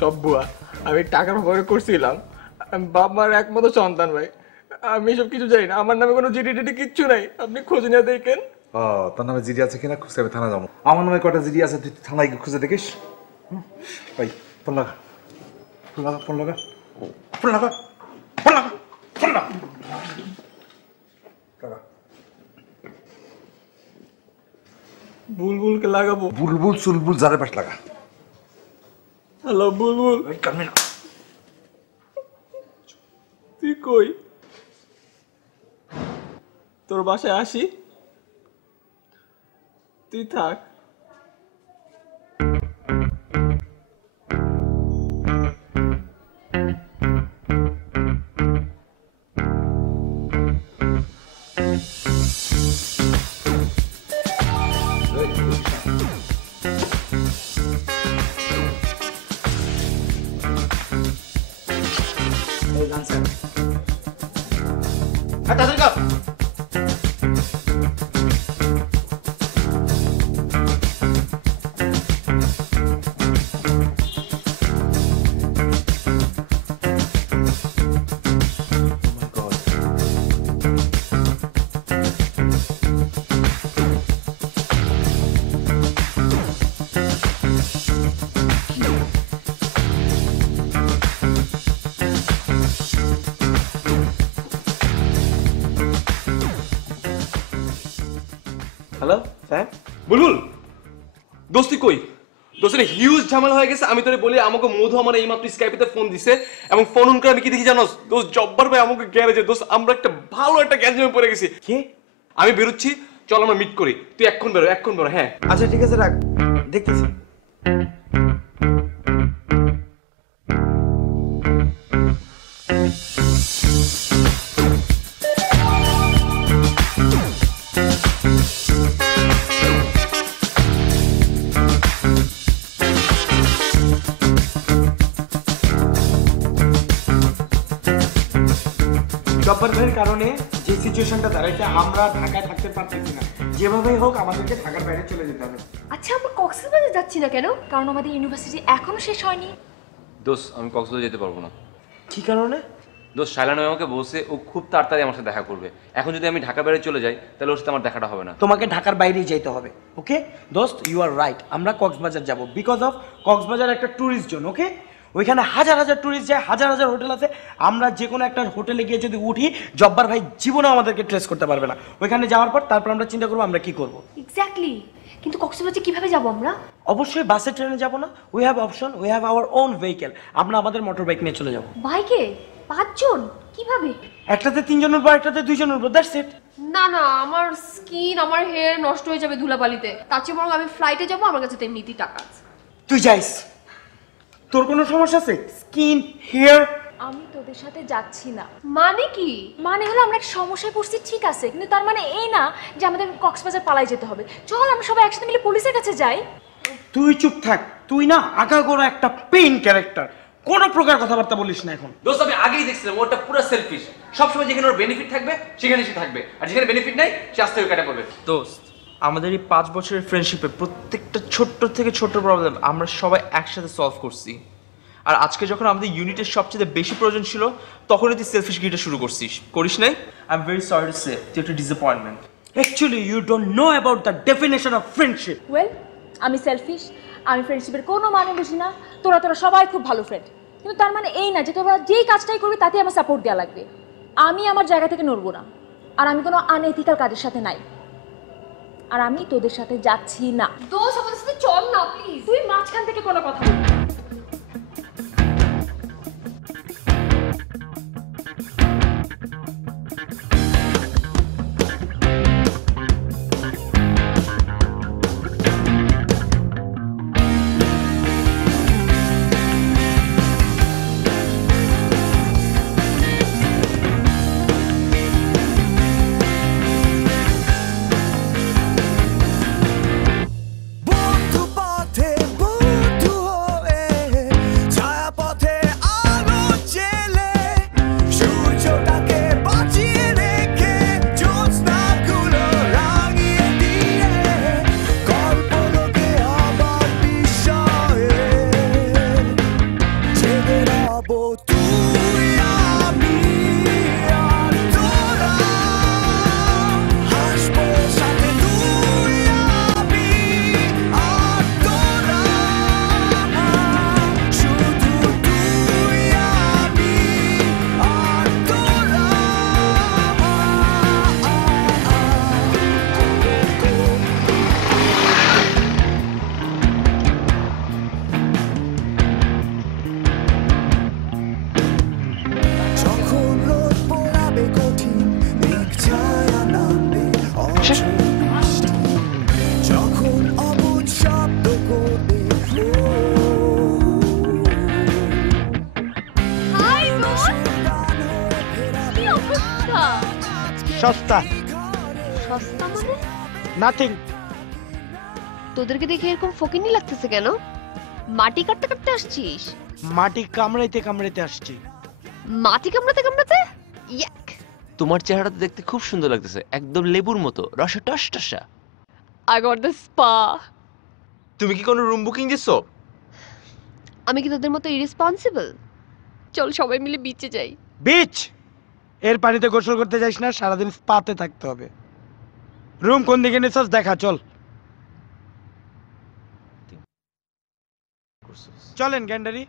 সব বুয়া। আমি টাকার ব্যবহার করছিলাম। আমি বাপ মার একমাত্র সন্তান ভাই। আমি সব কিছু জানি না। আমার নামে কোনো জিডি টিডি কিচ্ছু নাই। আপনি খোঁজ নিয়ে দেখেন। তোর নামে জিডি আছে কিনা খুঁজতে হবে, থানা যাবো। আমার নামে কয়টা জিডি আছে তুই থানায় গিয়ে খুঁজে দেখিস। ভাই ফোন লাগা, ফোন লাগা, ফোন লাগা, ফোন লাগা, ফোন লাগা, ফোন লাগা। বুলবুলকে লাগাবো। বুলবুল চুলবুল যারে পাশ লাগা। হ্যালো বুলবুল। কামে না। তুই কই? তোর বাসায় আসি? তুই থাক। Hello sir. বুলবুল দোস্তি কই? দোস্তের হিউজ ঝামেলা হয়ে গেছে। আমি তোরে বলি আমাকে মধু আমার এইমাত্র স্কাইপেতে ফোন দিছে এবং ফোন অন করে আমি কি দেখি জানোস? দোস্ত জব্বার ভাই আমাকে গ্যারেজে, দোস্ত আমরা একটা ভালো একটা গ্যাঞ্জামে পড়ে গেছি। কি? আমি বেরোচ্ছি, চল আমরা মিট করি। তুই এক্ষণ বেরো। হ্যাঁ আচ্ছা ঠিক আছে, রাখ, দেখতেছি। জব্বার ভাইয়ের কারণে যে সিচুয়েশনটা দাঁড়াইছে, আমরা ঢাকায় থাকতে পারতেছি না। যেভাবেই হোক আমাদেরকে ঢাকার বাইরে চলে যেতে হবে। আচ্ছা আমরা কক্সবাজার যাচ্ছি না কেন? কারণ আমাদের ইউনিভার্সিটি এখনো শেষ হয়নি। দোস্ত আমি কক্সবাজার যেতে পারবো না। কি কারণে? দোস্ত শাইলান আমাকে বলছে ও খুব তাড়াতাড়ি আমার সাথে দেখা করবে। এখন যদি আমি ঢাকা বাইরে চলে যাই তাহলে ওর সাথে আমার দেখাটা হবে না। তোমাকে ঢাকার বাইরেই যেতে হবে। ওকে দোস্ত, ইউ আর রাইট, আমরা কক্সবাজার যাব বিকজ অফ কক্সবাজার একটা ট্যুরিস্ট জোন। ওকে, ওইখানে হাজার হাজার ট্যুরিস্ট যায়, হাজার হাজার হোটেল আছে। আমরা যে কোনো একটা হোটেলে গিয়ে যদি উঠি, জব্বার ভাই জীবনে আমাদেরকে ট্রেস করতে পারবে না। ওইখানে যাওয়ার পর তারপর আমরা চিন্তা করবো আমরা কি করব। এক্স্যাক্টলি, কিন্তু কক্সবাজার কিভাবে যাব আমরা? অবশ্যই বাসে ট্রেনে যাব না, we have option, we have our own vehicle. আমরা আমাদের মোটর বাইক নিয়ে চলে যাব। বাইকে 5 জন কিভাবে? একটাতে 3 জন উঠবো, একটাতে 2 জন উঠবো, দ্যাটস ইট। না না, আমার স্কিন, আমার হেয়ার নষ্ট হয়ে যাবে ধুলাবালিতে। তার চেয়ে বরং আমি ফ্লাইটে যাব, আমার কাছে তো এমনিতেই টাকা আছে। তুই যাইস, তোর কোনো সমস্যা আছে? Skin, hair? আমি তোদের সাথে যাচ্ছি না। মানে কি? মানে হলো আমরা এক সমস্যায় পড়ছি, ঠিক আছে, কিন্তু তার মানে এই না যে আমাদের কক্সবাজার পালাই যেতে হবে। চল আমরা সবাই একসাথে মিলে পুলিশের কাছে যাই। তুই চুপ থাক, তুই না আগাগোড়া একটা পেইন ক্যারেক্টার, কোনো প্রকার কথাবার্তা বলিস না এখন। দোস্ত আমি আগেই দেখছিলাম ওটা পুরো সেলফিশ। সবসময় যেখানে ওর বেনিফিট থাকবে সেখানে সে থাকবে, আর যেখানে বেনিফিট নাই সে আস্তে করে কাটা করবে। দোস্ত, আমাদের এই 5 বছরের ফ্রেন্ডশিপে প্রত্যেকটা ছোট্ট থেকে ছোট্ট প্রবলেম আমরা সবাই একসাথে সলভ করছি। আর আজকে যখন আমাদের ইউনিটের সবচেয়ে বেশি প্রয়োজন ছিল, তখনই তুই সেলফিশ গিরিটা শুরু করছিস, করিস নাই? I am very sorry to say, তুই একটা disappointment. Actually you don't know about the definition of friendship. Well, আমি সেলফিশ, আমি ফ্রেন্ডশিপের কোনো মানে বুঝি না। তোরা সবাই খুব ভালো ফ্রেন্ড, কিন্তু তার মানে এই না যে তোরা যেই কাজটাই করবি তাতে আমার সাপোর্ট দেওয়া লাগবে। আমি আমার জায়গা থেকে নড়বো না, আর আমি কোনো আনএথিক্যাল কাজের সাথে নাই, আর আমি তোদের সাথে যাচ্ছি না। দোস্ত আমাদের সাথে চল না প্লিজ। তুই মাঝখান থেকে কোনো কথা বলবি না। সস্তা সস্তা মানে? নাথিং। তোদেরকে দেখে এরকম ফকিনি লাগতেছে কেন? মাটি কাটতে কাটতে আসছিস? মাটি কামড়াইতে কামড়াইতে আসছি। মাটি কামড়াতে কামড়াতে? ইয়াক। তোমার চেহারাটা দেখতে খুব সুন্দর লাগতেছে, একদম লেবুর মতো, রসে টসটসা। I got the spa. তুমি কি কোনো রুম বুকিং দিছো? আমি কি তোদের মতো ইরেসপন্সিবল? চল সবাই মিলে বিচে যাই। বিচ? এর পানিতে গোসল করতে যাইস না, সারাদিন স্পাতে থাকতে হবে। রুম কোন দিকে নিছস দেখা, চল চলেন গ্যান্ডারি।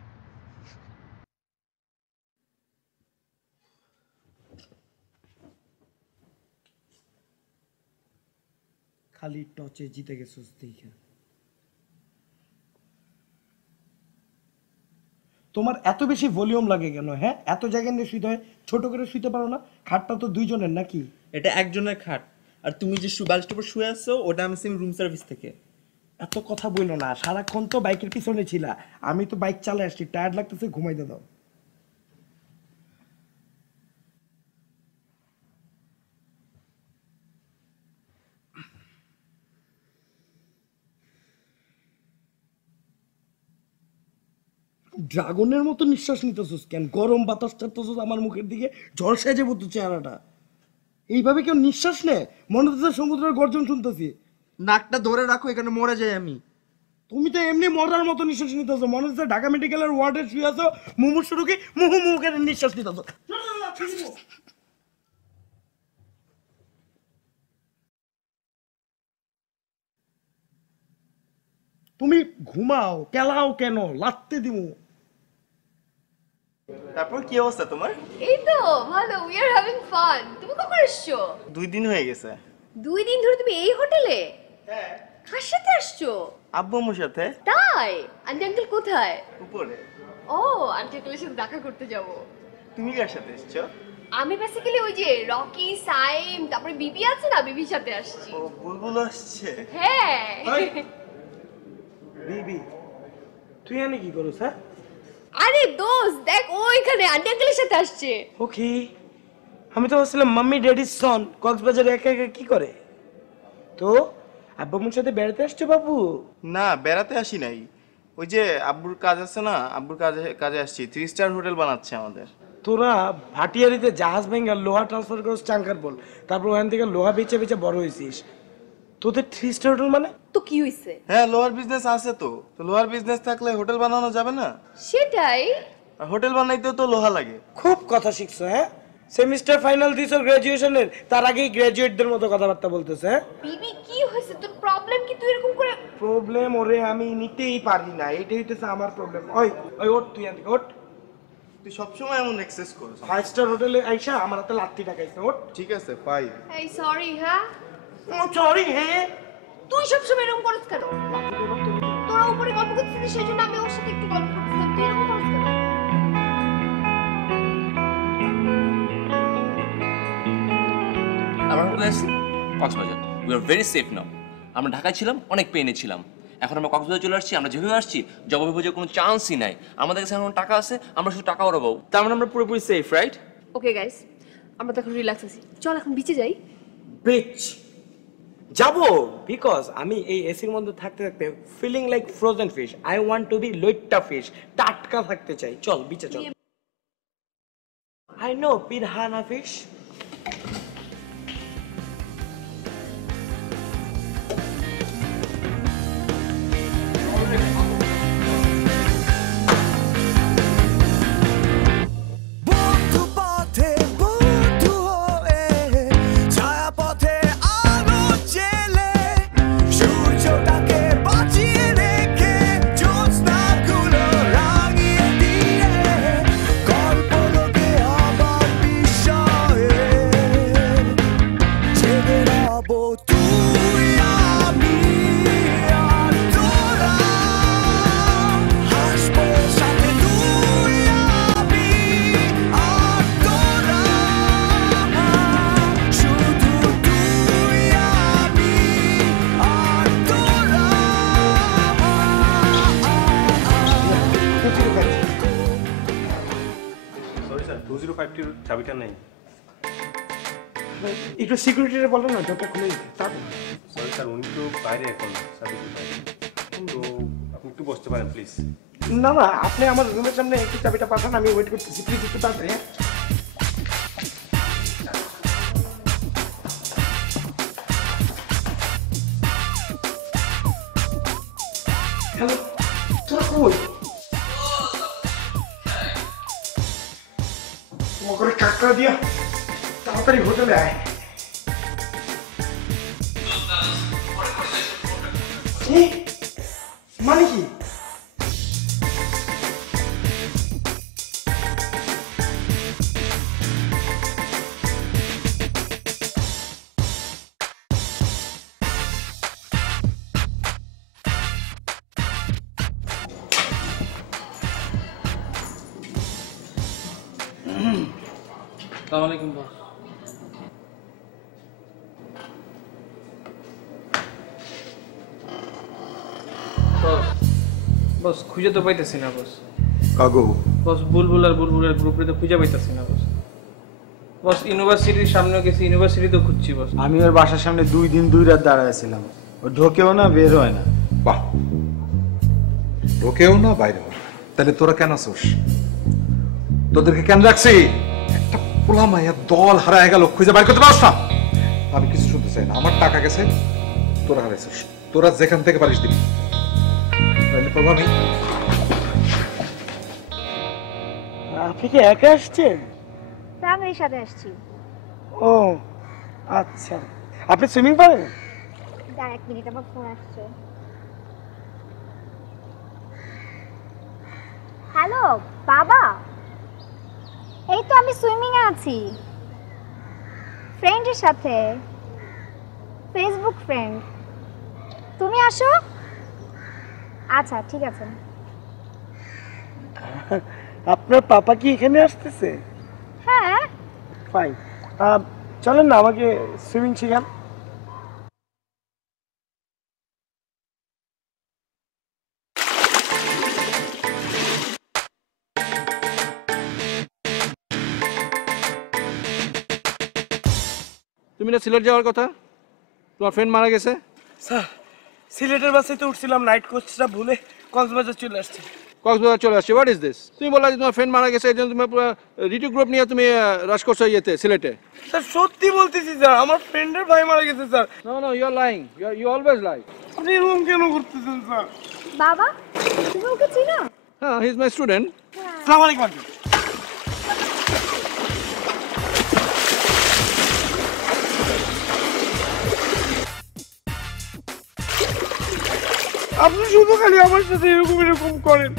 খালি টচে জিতে গেছিস দেখে। তোমার এত বেশি ভলিউম লাগে কেন? হ্যাঁ, এত জায়গা নিয়ে শুইতে হয়, ছোট করে শুইতে পারো না? খাটটা তো 2 জনের নাকি? এটা একজনের খাট, আর তুমি যে বালিশটার উপর শুয়ে আছো ওটা আমি রুম সার্ভিস থেকে। এত কথা বললো না, সারাক্ষণ তো বাইকের পিছনে ছিলা। আমি তো বাইক চালায় আসছি, টায়ার্ড লাগতেছে, ঘুমাইতে দাও। ড্রাগনের মতো নিঃশ্বাস নিতেছিস কেন? গরম বাতাস ছাড়তেছিস আমার মুখের দিকে, ঝড় সেজে পড়তো চেহারাটা। এইভাবে কেউ নিঃশ্বাস নেয়? মনে হচ্ছে সমুদ্রের গর্জন শুনতেছি। নাকটা ধরে রাখো, এখানে মরে যাই আমি। তুমি তো এমনি মরার মতো নিঃশ্বাস নিতেছো, মনে হচ্ছে ঢাকা মেডিকেলের ওয়ার্ডে শুয়ে আছো, মুমুর শুরু কি মুহু মুহু করে নিঃশ্বাস নিতেছো। লাথি দিব। তুমি ঘুমাও, কেলাও কেন? লাত্তে দিব। তারপর কি অবস্থা তোমার? এই তো ভালো, উই আর হ্যাভিং ফান। তুমি কখন এসছো? 2 দিন হয়ে গেছে। 2 দিন ধরে তুমি এই হোটেলে? হ্যাঁ। কার সাথে আসছো? আব্বু আম্মুর সাথে। তাই? আন্টি আঙ্কেল কোথায়? উপরে। ও, আন্টি আঙ্কেলের সাথে দেখা করতে যাব। তুমি কার সাথে এসছো? আমি বেসিক্যালি ওই যে রকি, সাইম, তারপরে বিবি আছে না, বিবির সাথে আসছি। ও, বুলবুল আসছে। হ্যাঁ। বিবি, তুই এনে কি করছ? হ্যাঁ, আরে দোস্ত দেখ, ও এখানে আন্টি আঙ্কেলের সাথে আসছে। ওকে। আমি তো ভাবছিলাম মাম্মি ড্যাডির সন কক্সবাজারে একা একা কি করে। তো আব্বু আম্মুর সাথে বেড়াতে আসছো বাবু? না, বেড়াতে আসি নাই। ওই যে আব্বুর কাজ আছে না, আব্বুর কাজে আসছি। 3 স্টার হোটেল বানাচ্ছে আমাদের। তোরা ভাটিয়ারিতে জাহাজ ভেঙে লোহা ট্রান্সফার করছ চাঙ্কার বল, তারপর ওখান থেকে লোহা বেচে বেচে বড় হয়েছিস। তোদের 3 স্টার হোটেল মানে? তো কি হইছে? হ্যাঁ, লোহার বিজনেস আছে তো। তো লোহার বিজনেস থাকলে হোটেল বানানো যাবে না? সেটাই। আর হোটেল বানাইতেও তো লোহা লাগে। খুব কথা শিখছো। হ্যাঁ, সেমিস্টার ফাইনাল দিছো গ্রাজুয়েশনের, তার আগেই গ্রাজুয়েটদের মতো কথাবার্তা বলতেছে। হ্যাঁ, বিবি কি হইছে? তোর প্রবলেম কি? তুই এরকম করে প্রবলেম ওরে আমি নিতেই পারি না, এটাই হইতেছে আমার প্রবলেম। ওই ওই ওঠ, তুই এদিকে ওঠ। তুই সবসময় এমন এক্সেস করছ। 5 স্টার হোটেলে আইসা আমার হাতে লাত্তি টাকাইছে। ওঠ। ঠিক আছে, পাই। এই সরি। হ্যাঁ, সরি। হ্যাঁ, তুই সবসময় এরকম করছ কেন? তোরা উপরে গল্প করছিস, সেই জন্য আমি ওর সাথে একটু গল্প করছিলাম। তুই এরকম করছ কেন? আমরা কোথায় আসছি? Cox's Bazar. We are very safe নাও। আমরা ঢাকায় ছিলাম, অনেক পেনে ছিলাম। এখন আমরা কক্সবাজার চলে আসছি। আমরা যেভাবে আসছি জবাবে বোঝার কোনো চান্সই নাই। আমাদের কাছে এখন টাকা আছে, আমরা শুধু টাকা ওড়াবো। তার মানে আমরা পুরোপুরি সেফ, রাইট? ওকে গাইস, আমরা তো এখন রিল্যাক্স আছি। চল এখন বিচে যাই। বিচ যাবো, বিকজ আমি এই এসির মধ্যে থাকতে থাকতে feeling like frozen fish. I want to be loitta fish, টাটকা থাকতে চাই। চল বিচে চল। I know piranha fish. চাবিটা নেই। একটু সিকিউরিটিরে বলো না, যতটা খুলে দিতে। সরি স্যার, উনি তো বাইরে এখন, তো আপনি একটু বসতে পারেন প্লিজ। না না, আপনি আমার রুমের সামনে একটু চাবিটা পাঠান, আমি ওয়েট করতেছি। প্লিজ একটু তাড়াতাড়ি। হ্যালো, তোরা কই? মকরে কাকড়া দিয়া তাড়াতাড়ি হোটেলে আয়। কি মানে কি? আসসালামু আলাইকুম বস। বস খুঁজে তো পাইতেছি না বস। কাগো বস বুলবুলের গ্রুপে তো খুঁজে পাইতেছি না বস। বস ইউনিভার্সিটির সামনে গেছি, ইউনিভার্সিটি তো খুঁজছি বস। আমি ওর বাসার সামনে 2 দিন 2 রাত দাঁড়াইছিলাম, ও ঢোকেও না বের হয় না। বাহ, ঢোকেও না বাইরে হয়। তাহলে তোরা কেন আসোস? তোদেরকে কেন রাখছি? একটা পোলা মাইয়া দল হারায় গেল, খুঁজে বাইর করতে পারছ না? আমি কিছু শুনতে চাই না। আমার টাকা গেছে, তোরা হারাইছিস। তোরা যেখান থেকে পারিস দিবি। তাহলে প্রভাব নেই। আপনি কি একা আসছেন? ফ্যামিলির সাথে আসছি। ও আচ্ছা, আপনি সুইমিং পারেন? দাঁড়া 1 মিনিট, আমার ফোন আসছে। হ্যালো বাবা, এই তো আমি সুইমিং এ আছি ফ্রেন্ডের সাথে, ফেসবুক ফ্রেন্ড। তুমি আসো। আচ্ছা ঠিক আছে। আপনার পাপা কি এখানে আসতেছে? হ্যাঁ ফাইন, চলেন না আমাকে সুইমিং শেখান। তুমি না সিলেট যাওয়ার কথা, তোমার ফ্রেন্ড মারা গেছে। স্যার সিলেটের বাসে তো উঠছিলাম, নাইট কোচটা ভুলে কক্সবাজার চলে আসছি। কক্সবাজার চলে আসছে, হোয়াট ইজ দিস? তুমি বললা যে তোমার ফ্রেন্ড মারা গেছে, এই জন্য তুমি পুরো রিটু গ্রুপ নিয়ে তুমি রাশ করছো ইয়েতে সিলেটে। স্যার সত্যি বলতেছি স্যার, আমার ফ্রেন্ডের ভাই মারা গেছে sir. No no, you are lying, you always lie. আপনি এরকম কেন করতেছেন স্যার? বাবা তুমি ওকে চিনো? হ্যাঁ, হি ইজ মাই স্টুডেন্ট। আসসালামু আলাইকুম। আপনি শুধু খালি আমার সাথে এরকম এরকম করেন,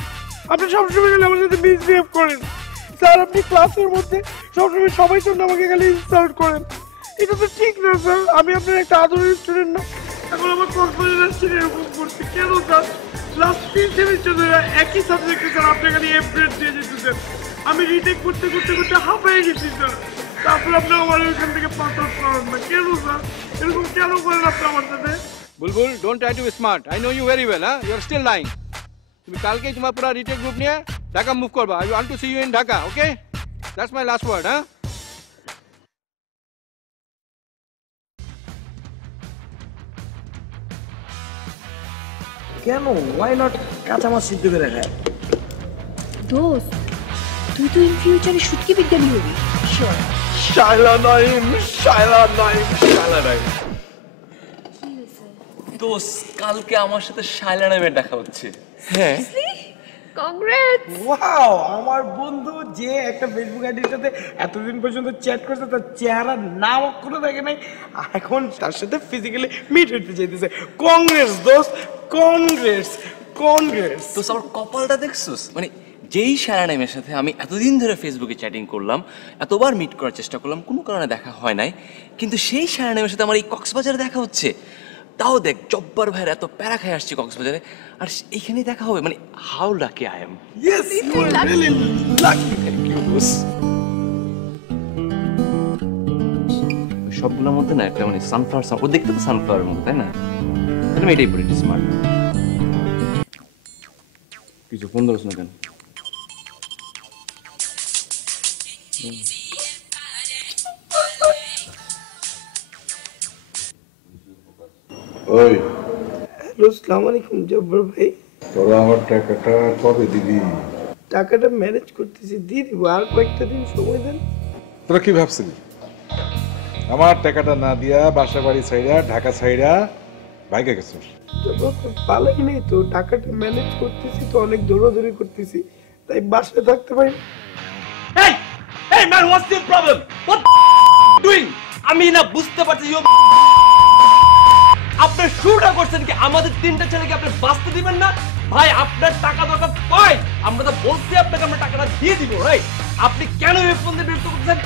আপনি সবসময় খালি আমার সাথে মিসবিহেভ করেন স্যার। আপনি ক্লাসের মধ্যে সবসময় সবাই জন্য আমাকে খালি ইনসাল্ট করেন, এটা তো ঠিক না স্যার। আমি আপনার একটা আদরের স্টুডেন্ট না, এখন আমার কক্সবাজার আসছেন এরকম করতে কেন স্যার? লাস্ট 3 সেমিস্টার ধরে একই সাবজেক্টে স্যার আপনি খালি এফ গ্রেড দিয়ে যেতেছেন। আমি রিটেক করতে করতে করতে হাঁপায়ে গেছি স্যার, তারপর আপনি আমার ওইখান থেকে পাস আউট করেন না কেন স্যার? এরকম কেন করেন আপনি আমার সাথে? Bulbul, don't try to be smart, I know you very well. হ্যাঁ, ইউ আর স্টিল লাইং। তুমি কালকেই তোমার পুরো রিটেক গ্রুপ নিয়ে ঢাকা মুভ করবা। I want to see you in Dhaka, okay? That's my last word. হ্যাঁ, কেন ওয়াই নট কাঁচা মাছ সিদ্ধ করে খায়? দোস্ত তুই তো ইন ফিউচারে শুটকি বিজ্ঞানী হবি। শায়লা নাইম, শায়লা নাইম, শায়লা নাইম। দোস্ত কালকে আমার সাথে শায়লা নাইমের দেখা হচ্ছে। হ্যাঁ, কংগ্রেটস। ওয়াও, আমার বন্ধু যে একটা ফেসবুক আইডির সাথে এতদিন পর্যন্ত চ্যাট করছে, তার চেহারা নাম অক্ষরও দেখে নাই, এখন তার সাথে ফিজিক্যালি মিট হতে চাইতেছে। কংগ্রেস দোস্ত, কংগ্রেস কংগ্রেস। তো আমার কপালটা দেখছস, মানে যেই শায়লা নাইমের সাথে আমি এতদিন ধরে ফেসবুকে চ্যাটিং করলাম, এতবার মিট করার চেষ্টা করলাম, কোনো কারণে দেখা হয় নাই, কিন্তু সেই শায়লা নাইমের সাথে আমার এই কক্সবাজারে দেখা হচ্ছে। তাও দেখ, জব্বার ভাইয়ের এত প্যারা খাই আসছি কক্সবাজারে, আর এইখানেই দেখা হবে। মানে how lucky I am. Yes, you are really lucky. Thank you boss. সবগুলোর মধ্যে না একটা মানে সানফ্লাওয়ার, ও দেখতে তো সানফ্লাওয়ারের মতো, তাই না? তাহলে এটাই পড়ি, স্মার্ট। কিছু ফোন ধরছ না কেন? ওই হ্যালো, আসসালামু আলাইকুম জব্বর ভাই। তোরা আমার টাকাটা কবে দিবি? টাকাটা ম্যানেজ করতেছি, দিয়ে দিব, আর কয়েকটা দিন সময় দেন। তোরা কি ভাবছিলি আমার টাকাটা না দিয়া বাসা বাড়ি ছাইড়া ঢাকা ছাইড়া ভাইকে গেছিস? পালাই নেই তো, টাকাটা ম্যানেজ করতেছি তো, অনেক দৌড়াদৌড়ি করতেছি, তাই বাসায় থাকতে পারি। Hey! Hey man, what's your problem? What doing? আমি না বুঝতে পারছি ইউ আপনি শুরুটা করছেন কি আমাদের তিনটা ছেলেকে আপনি বাঁচতে দিবেন না? ভাই আপনার টাকা দরকার পাই, আমরা তো বলছি আপনাকে আমরা টাকাটা দিয়ে দিব, রাইট? আপনি কেন এই ফোন দিয়ে বিরক্ত করছেন?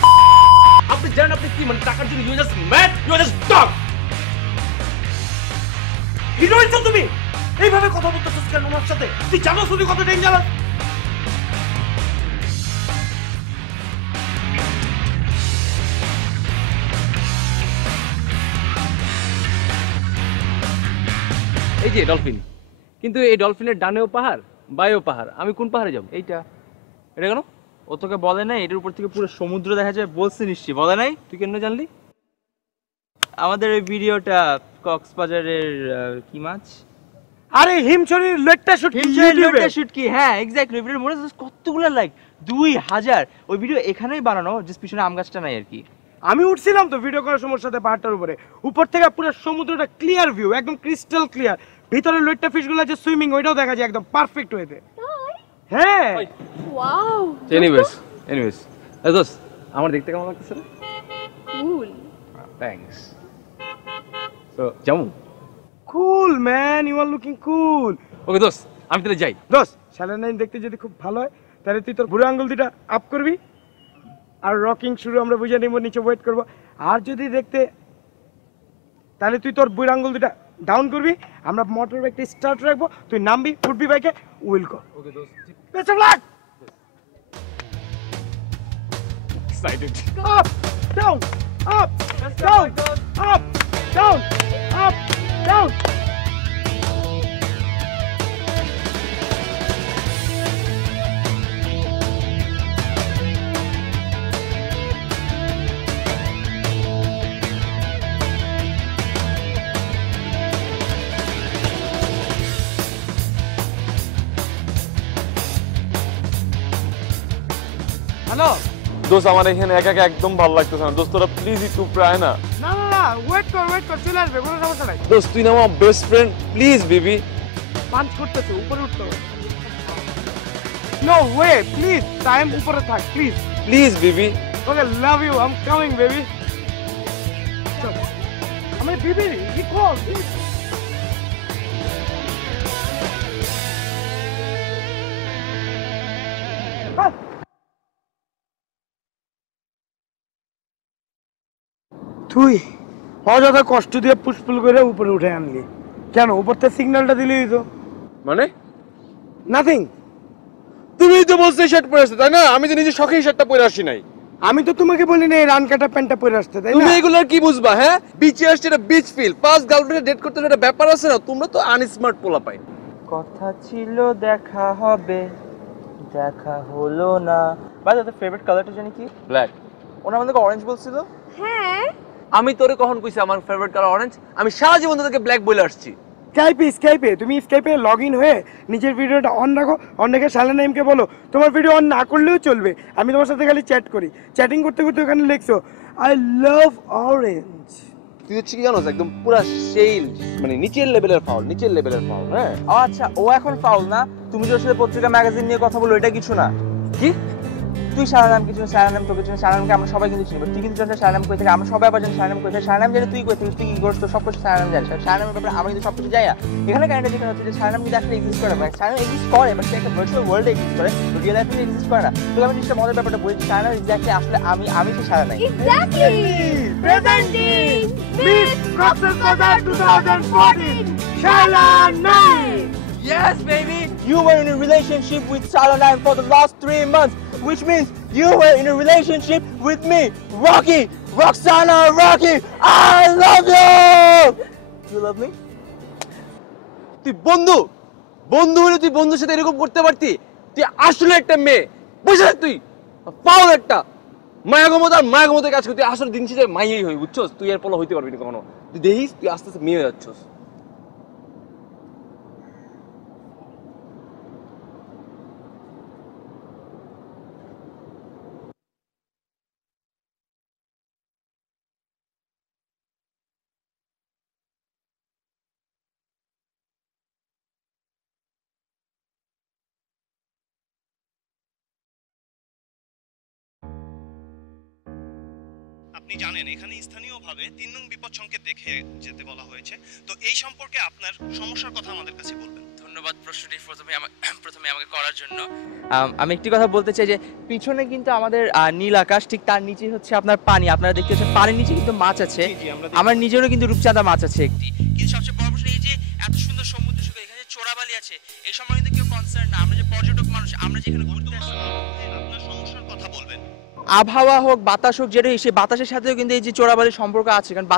আপনি জানেন আপনি কি মানে টাকার জন্য you just mad, you just dog. Heroine তো তুমি এইভাবে কথা বলতেছিস কেন আমার সাথে? তুই জানো শুধু কত ডেঞ্জারাস? এই যে ডলফিন, কিন্তু এই ডলফিনের ডানেও পাহাড় বায়েও পাহাড়, আমি কোন পাহাড়ে যাব? এইটা। এটা কেন? ও তোকে বলে নাই এটার উপর থেকে পুরো সমুদ্র দেখা যায়? বলছি নিশ্চয়ই, বলে নাই? তুই কেন জানলি? আমাদের এই ভিডিওটা কক্সবাজারের কি মাছ? আরে হিমছড়ির লেটটা শুট, হিমছড়ির লেটটা শুট কি? হ্যাঁ এক্স্যাক্টলি। ভিডিওর মনে আছে কতগুলো লাইক? 2000। ওই ভিডিও এখানেই বানানো, জাস্ট পিছনে আম গাছটা নাই আর কি। আমি উঠছিলাম তো ভিডিও করার সময় সাথে পাহাড়টার উপরে, উপর থেকে পুরো সমুদ্রটা ক্লিয়ার ভিউ, একদম ক্রিস্টাল ক্লিয়ার। ভিতরে লইট্টা ফিশগুলো যে সুইমিং, ওইটাও দেখা যায় একদম পারফেক্ট ওয়েতে। হ্যাঁ ওয়াও। এনিওয়েজ এই দোস্ত আমার দেখতে কেমন লাগতেছে রে? কুল। থ্যাঙ্কস। তো যেমন কুল ম্যান, ইউ আর লুকিং কুল। ওকে দোস্ত, আমি তাহলে যাই। দোস্ত, শালানাইন দেখতে যদি খুব ভালো হয় তাহলে তুই তোর বুড়ো আঙ্গুল দুটা আপ করবি, আর রকিং শুরু আমরা বুঝে নিব, নিচে ওয়েট করব। আর যদি দেখতে তাহলে তুই তোর বুড়ো আঙ্গুল দুটা ডাউন করবি, আমরা মোটর বাইকটা স্টার্ট রাখবো, তুই নামবি, উঠবি বাইকে, উইল গো। ওকে দোস্ত। Best of luck. Excited. Up down up down up down up down. Hello দোস্ত, আমার এখানে একা একা একদম ভালো লাগতেছে না দোস্ত, তোরা প্লিজ একটু প্রায় না। না না না, ওয়েট কর, চলে আসবে, কোনো সমস্যা নাই। দোস্ত তুই না আমার best friend, please baby. Punch করতেছে, উপরে উঠতে হবে। নো ওয়ে, প্লিজ টাইম উপরে থাক, please please baby. Okay, love you, I am coming baby. চল আমার বেবি, হি কল তুই অযথা কষ্ট দিয়ে পুষ্পুল করে উপরে উঠে আনলি কেন? উপর থেকে সিগন্যালটা দিলেই তো। মানে নাথিং। তুমিই তো বলছো শার্ট পরে আসতে, তাই না? আমি তো নিজে শখেই শার্টটা পরে আসি নাই। আমি তো তোমাকে বলি না এই রান কাটা প্যান্টটা পরে আসতে, তাই না? তুমি এগুলোর কি বুঝবা? হ্যাঁ, বিচে আসছে, এটা বিচ ফিল, ফার্স্ট গার্লফ্রেন্ডে ডেট করতে একটা ব্যাপার আছে না? তোমরা তো আনস্মার্ট পোলা পাই। কথা ছিল দেখা হবে, দেখা হলো না। বাই দ্য ফেভারিট কালারটা জানি কি? ব্ল্যাক। ওনা আমাদেরকে অরেঞ্জ বলছিল। হ্যাঁ, আমি তোরে কখন কইছি আমার ফেভারিট কালার অরেঞ্জ? আমি সারা জীবন তোকে ব্ল্যাক বলে আসছি। স্কাইপে তুমি স্কাইপে লগ ইন হয়ে নিজের ভিডিওটা অন রাখো, অন রেখে শালানাইমকে বলো তোমার ভিডিও অন না করলেও চলবে, আমি তোমার সাথে খালি চ্যাট করি। চ্যাটিং করতে করতে ওখানে লিখছো আই লাভ অরেঞ্জ। তুই হচ্ছে কি জানো, একদম পুরা সেইল, মানে নিচের লেভেলের ফাউল, নিচের লেভেলের ফাউল। হ্যাঁ আচ্ছা, ও এখন ফাউল না, তুমি যে ওর সাথে পত্রিকা ম্যাগাজিন নিয়ে কথা বলো, এটা কিছু না। কি তুই শালানাম কিছু, শালানাম তো কিছু, শালানামকে আমরা সবাই কিন্তু চিনি, তুই কিন্তু জানিস শালানাম কই থেকে, আমরা সবাই আবার জানি শালানাম কই থেকে। শালানাম জানি তুই কই থেকে, তুই কি করছ, তো সব কিছু শালানাম জানিস। শালানামের ব্যাপারে আমরা কিন্তু সবকিছু জানি না। এখানে কাহিনীটা যেটা হচ্ছে যে শালানাম কিন্তু আসলে এক্সিস্ট করে না, শালানাম এক্সিস্ট করে বাট সে একটা ভার্চুয়াল ওয়ার্ল্ডে এক্সিস্ট করে, রিয়েল লাইফে এক্সিস্ট করে না। তো আমি জিনিসটা মজার ব্যাপারটা বলি, শালানাম এক্স্যাক্টলি আসলে আমি সেই শালানাম। Exactly presenting miss Cox's Bazar 2014 শালানাইম। Yes, baby! You were in a relationship with Shalanan for the last 3 months, which means you were in a relationship with me, Rocky! Roxana, Rocky! I love you! You love me? তুই বন্ধু হলে তুই বন্ধুর সাথে এরকম করতে পারতি? তুই আসলে একটা মেয়ে, বুঝছিস? তুই পাও একটা মায়াগমতা কাজ করতে, আসলে দিন শেষে মাইয়াই হই, বুঝছস? তুই এর পলা হইতে পারবি না কখনো। তুই দেখিস তুই আস্তে আস্তে মেয়ে হয়ে যাচ্ছস। আপনি জানেন এখানে স্থানীয়ভাবে 3 নং বিপদ সংকেত দেখে যেতে বলা হয়েছে, তো এই সম্পর্কে আপনার সমস্যার কথা আমাদের কাছে বলবেন। ধন্যবাদ প্রশ্নটি প্রথমে আমাকে করার জন্য। আমি একটি কথা বলতে চাই যে পিছনে কিন্তু আমাদের নীল আকাশ, ঠিক তার নিচে হচ্ছে আপনার পানি। আপনারা দেখতে পাচ্ছেন পানির নিচে কিন্তু মাছ আছে, আমার নিজেরও কিন্তু রূপচাঁদা মাছ আছে একটি। কিন্তু সবচেয়ে বড় প্রশ্ন এই যে এত সুন্দর সমুদ্র সৈকত, এখানে চোরাবালি আছে, এই সময় কিন্তু কেউ কনসার্ন না। আমরা যে পর্যটক মানুষ, আমরা যেখানে ঘুরতে আসি, আপনার সমস্যার কথা বলবেন। আবহাওয়া হোক, বাতাস হোক, যেটা সেই বাতাসের সাথেও কিন্তু এই যে চোরাবালির সম্পর্ক আছে, কারণ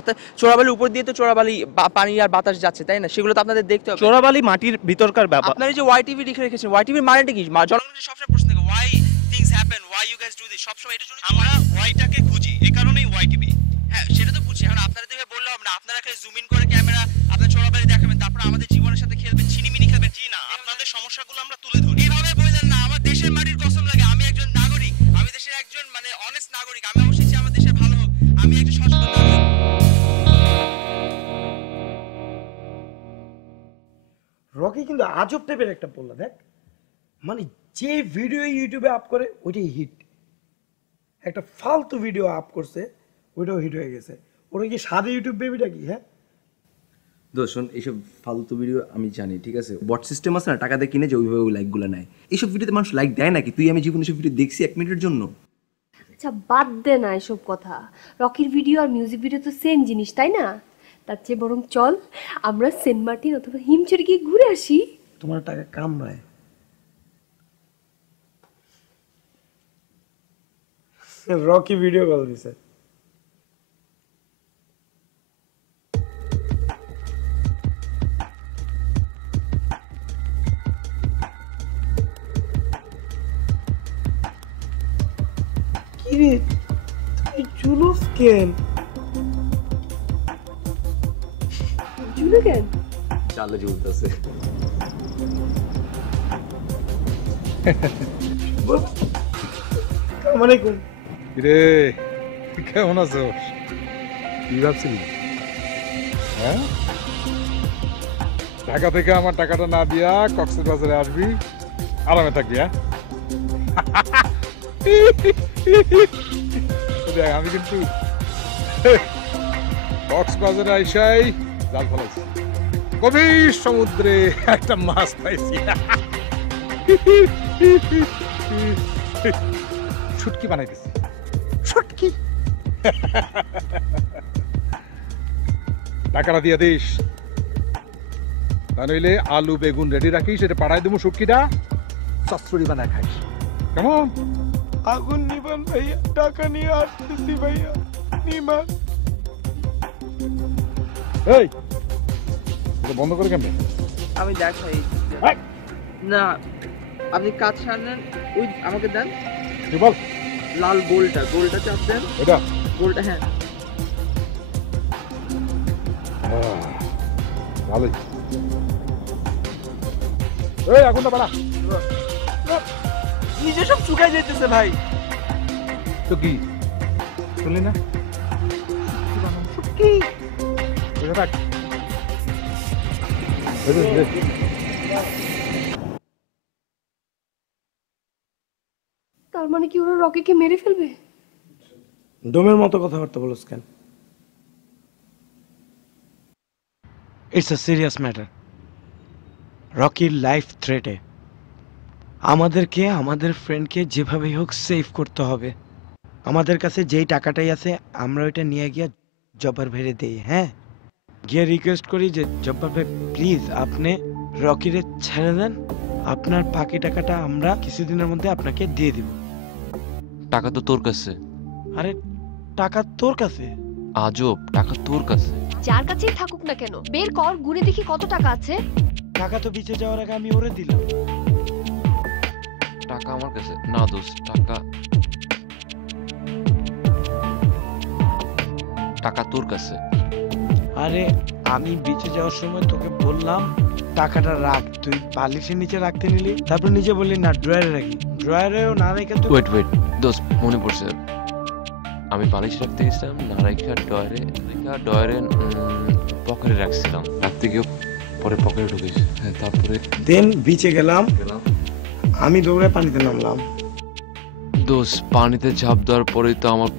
চোরাবালির উপর দিয়ে তো চোরাবালি পানি আর বাতাস যাচ্ছে, তাই না? সেগুলো তো আপনাদের দেখতে হবে। চোরাবালি মাটির ভিতরকার ব্যাপার। আপনারা যে ওয়াই টিভি লিখে রেখেছেন, ওয়াই টিভির মানেটা কি? জনগণের সবসময় প্রশ্ন থাকে why things happen, why you guys do this, সবসময় এটার জন্য আমরা ওয়াইটাকে খুঁজি, এই কারণেই ওয়াই টিভি। হ্যাঁ, সেটা তো বুঝছি। এখন আপনারা দেখে বললাম না, আপনারা খালি জুম ইন করে ক্যামেরা আপনার চোরাবালি দেখাবেন, তারপর আমাদের জীবনের সাথে খেলবেন, ছিনিমিনি খেলবেন। জি না, আপনাদের সমস্যাগুলো আমরা তুলে ধরি। এইভাবে বললেন না, আমার দেশের মাটির কসম লাগে, আমি একজন নাগরিক, আমি দেশের একজন মানে অনেস্ট নাগরিক, আমি অবশ্যই চাই আমার দেশের ভালো হোক, আমি একজন সচেতন নাগরিক। রকি কিন্তু আজব টাইপের একটা বললা, দেখ মানে যে ভিডিও ইউটিউবে আপ করে ওইটাই হিট। একটা ফালতু ভিডিও আপ করছে, ওইটাও হিট হয়ে গেছে। ওরা কি সাদে ইউটিউব বেবিটা কি? হ্যাঁ দোষণ এইসব ফালতু ভিডিও আমি জানি, ঠিক আছে? বট সিস্টেম আছে না, টাকা দিয়ে কিনে যে ওইভাবে ওই লাইকগুলো নেয়। এইসব ভিডিওতে মানুষ লাইক দেয় নাকি? তুই আমি জীবনে এসব ভিডিও দেখছি 1 মিনিটের জন্য। আচ্ছা বাদ দে না এসব কথা, রকির ভিডিও আর মিউজিক ভিডিও তো সেম জিনিস তাই না? তার চেয়ে বরং চল আমরা সেন্ট মার্টিন অথবা হিমচরে গিয়ে ঘুরে আসি। তোমার টাকা কামড়ায়। রকি ভিডিও কল দিছে। কিরে তুই জুলুস কেন? জুলু কেন? চালে ঝুলতেছে। আসসালামালাইকুম। রে কেমন আছো? কি ভাবছিলি? হ্যাঁ, ঢাকা থেকে আমার টাকাটা না দিয়া কক্সবাজারে আসবি, আরামে থাকবি। হ্যাঁ দেখ, আমি কিন্তু কক্সবাজারে আইসাই জাল ফেলাইছি, গভীর সমুদ্রে একটা মাছ পাইছি। শুটকি বানাইতেছি, শুটকি। টাকাটা দিয়ে দিস, তা নইলে আলু বেগুন রেডি রাখিস, এটা পাঠাই দেবো। শুটকিটা চচ্চড়ি বানায় খাইস, কেমন? আগুন নিবান ভাইয়া, টাকা নিয়ে আসতেছি ভাইয়া, নিবান। এই এটা বন্ধ করে কেমন? আমি দেখাই না, আপনি কাজ সারলেন, ওই আমাকে দেন। কি বল? লাল গোলটা, গোলটা চাপ দেন। এটা গোলটা? হ্যাঁ ভালোই। এই আগুনটা বাড়া। নিজে সব শুকাই যেতেছে ভাই। তো কি শুনলি না? কি ওটা থাক। তার মানে কি ওরা রকিকে মেরে ফেলবে? ডোমের মতো কথাবার্তা বলছ কেন? It's a serious matter. রকির লাইফ থ্রেটে। আমাদেরকে আমাদের ফ্রেন্ডকে যেভাবেই হোক সেভ করতে হবে। আমাদের কাছে যেই টাকাটাই আছে আমরা ওইটা নিয়ে গিয়ে জব্বার ভাইরে দেই। হ্যাঁ, গিয়ে রিকোয়েস্ট করি যে জব্বার ভাই প্লিজ আপনি রকিরে ছেড়ে দেন, আপনার বাকি টাকাটা আমরা কিছুদিনের মধ্যে আপনাকে দিয়ে দিব। টাকা তো তোর কাছে। আরে টাকা তোর কাছে? আজব, টাকা তোর কাছে। যার কাছেই থাকুক না কেন, বের কর, গুনে দেখি কত টাকা আছে। টাকা তো বিচে যাওয়ার আগে আমি ওরে দিলাম। টাকা আমার কাছে না দোস্ত, টাকা তোর কাছে। আরে আমি বিচে যাওয়ার সময় তোকে বললাম টাকাটা রাখ, তুই বালিশের নিচে রাখতে নিলি, তারপর নিজে বললি না ড্রয়ারে রাখি। ড্রয়ারেও না রেখে তুই ওয়েট দোস্ত, মনে পড়ছে, আমি বালিশ রাখতে গেছিলাম না রেখা ডয়ারে পকেটে রাখছিলাম। রাখতে গিয়ে পরে পকেটে ঢুকেছি। হ্যাঁ, তারপরে দেন বিচে গেলাম, আমি দৌড়ে পানিতে নামলাম। দোস্ত পানিতে ঝাঁপ দেওয়ার পরেই তো আমার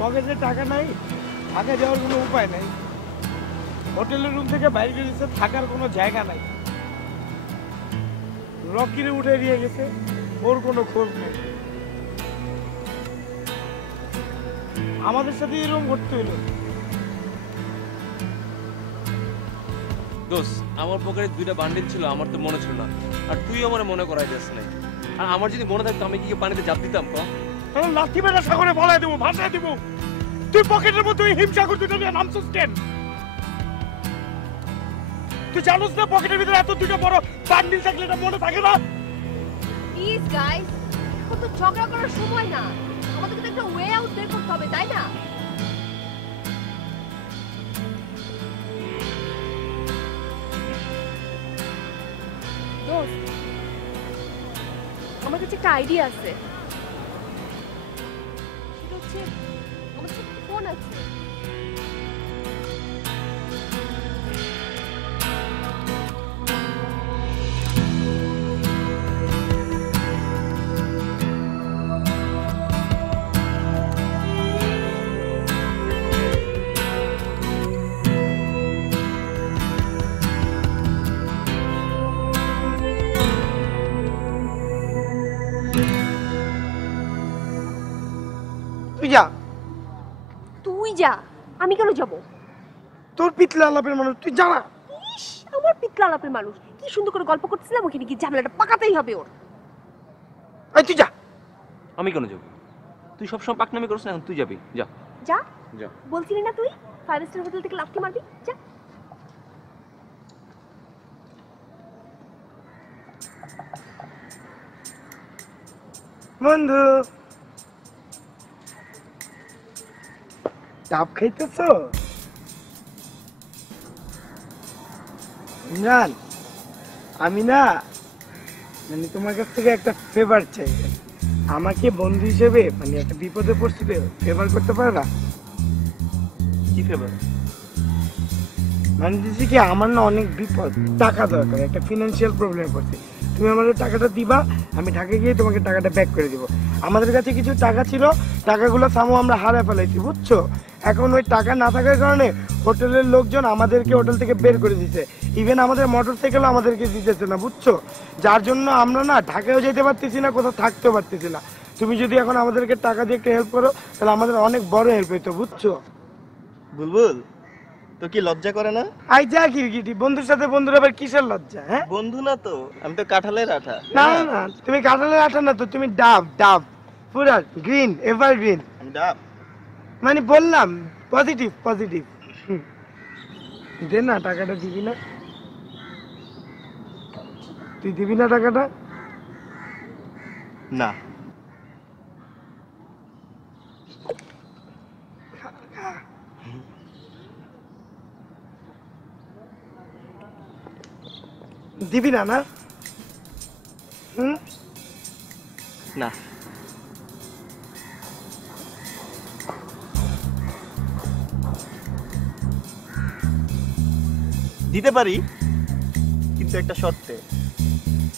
পকেটে টাকা নাই, আগে যাওয়ার কোনো উপায় নাই, হোটেলের রুম থেকে বাইরে গেছে, থাকার কোনো জায়গা নাই। রকিরে উঠে দিয়ে গেছে, ওর কোনো খোঁজ নেই। আমাদের সাথে এরকম করতে হইলো। দোস্ত আমার পকেটে 2টা বান্ডিল ছিল, আমার তো মনে ছিল না, আর তুই আমার মনে করাই যাস না। আর আমার যদি মনে থাকতো আমি কি পানিতে ঝাঁপ দিতাম? লাঠি মেরে সাগরে বলাই দেবো, ভাসায় দেবো। তুই পকেটের মধ্যে হিমসাগর দুটো নিয়ে নামছিস কেন? তুই জানোস না পকেটের ভিতরে এত দুটো বড় বান্ডিল থাকলে এটা মনে থাকে না? প্লিজ গাইস, এখন তো ঝগড়া করার সময় না, আমাদেরকে তো একটা ওয়ে আউট বের করতে হবে তাই না? দোস্ত, আমার কাছে একটা আইডিয়া আছে। সেটা হচ্ছে আমার কাছে একটা ফোন আছে। তুই যা। তুই যা? আমি কেন যাব? তোর পিতলা আলাপের মানুষ, তুই যা না। ইস, আমার পিতলা আলাপের মানুষ, কি সুন্দর করে গল্প করতেছিলাম, ওখানে কি ঝামেলাটা পাকাতেই হবে ওর। এই তুই যা। আমি কেন যাবো? তুই সবসময় পাকনামি করছ না, এখন তুই যাবি, যা যা। যা। বলছিলি না তুই 5 স্টার হোটেল থেকে লাফটি মারবি? যা। বন্ধু, ডাব খাইতেছ? ইমরান, আমি না মানে তোমার কাছ থেকে একটা ফেভার চাই। আমাকে বন্ধু হিসেবে মানে একটা বিপদে পড়ছি, ফেভার করতে পারো না? কি ফেভার? মানে দিচ্ছি কি, আমার না অনেক বিপদ, টাকা দরকার, একটা ফিনান্সিয়াল প্রবলেম পড়ছে। তুমি আমাদের টাকাটা দিবা, আমি ঢাকা গিয়ে তোমাকে টাকাটা ব্যাক করে দিব। আমাদের কাছে কিছু টাকা ছিল, টাকাগুলো সামু আমরা হারায় ফেলাইছি, বুঝছো? এখন ওই টাকা না থাকার কারণে হোটেলের লোকজন আমাদেরকে হোটেল থেকে বের করে দিচ্ছে। ইভেন আমাদের মোটর সাইকেলও আমাদেরকে দিতেছে না, বুঝছো? যার জন্য আমরা না ঢাকায়ও যেতে পারতেছি না, কোথাও থাকতেও পারতেছি না। তুমি যদি এখন আমাদেরকে টাকা দিয়ে একটা হেল্প করো, তাহলে আমাদের অনেক বড় হেল্প হইতো, বুঝছো? বুলবুল, তো কি লজ্জা করে না? আই যা কিরকিটি, বন্ধুর সাথে বন্ধুর আবার কিসের লজ্জা? হ্যাঁ, বন্ধু না তো, আমি তো কাঁঠালের আঠা। না না, তুমি কাঁঠালের আঠা না তো, তুমি ডাব, ডাব পুরা গ্রিন, এভার গ্রিন। আমি ডাব মানে বললাম পজিটিভ, পজিটিভ। দে না, টাকাটা দিবি না? তুই দিবি না টাকাটা? না। দিবি না? না না। দিতে পারি, কিন্তু একটা শর্তে।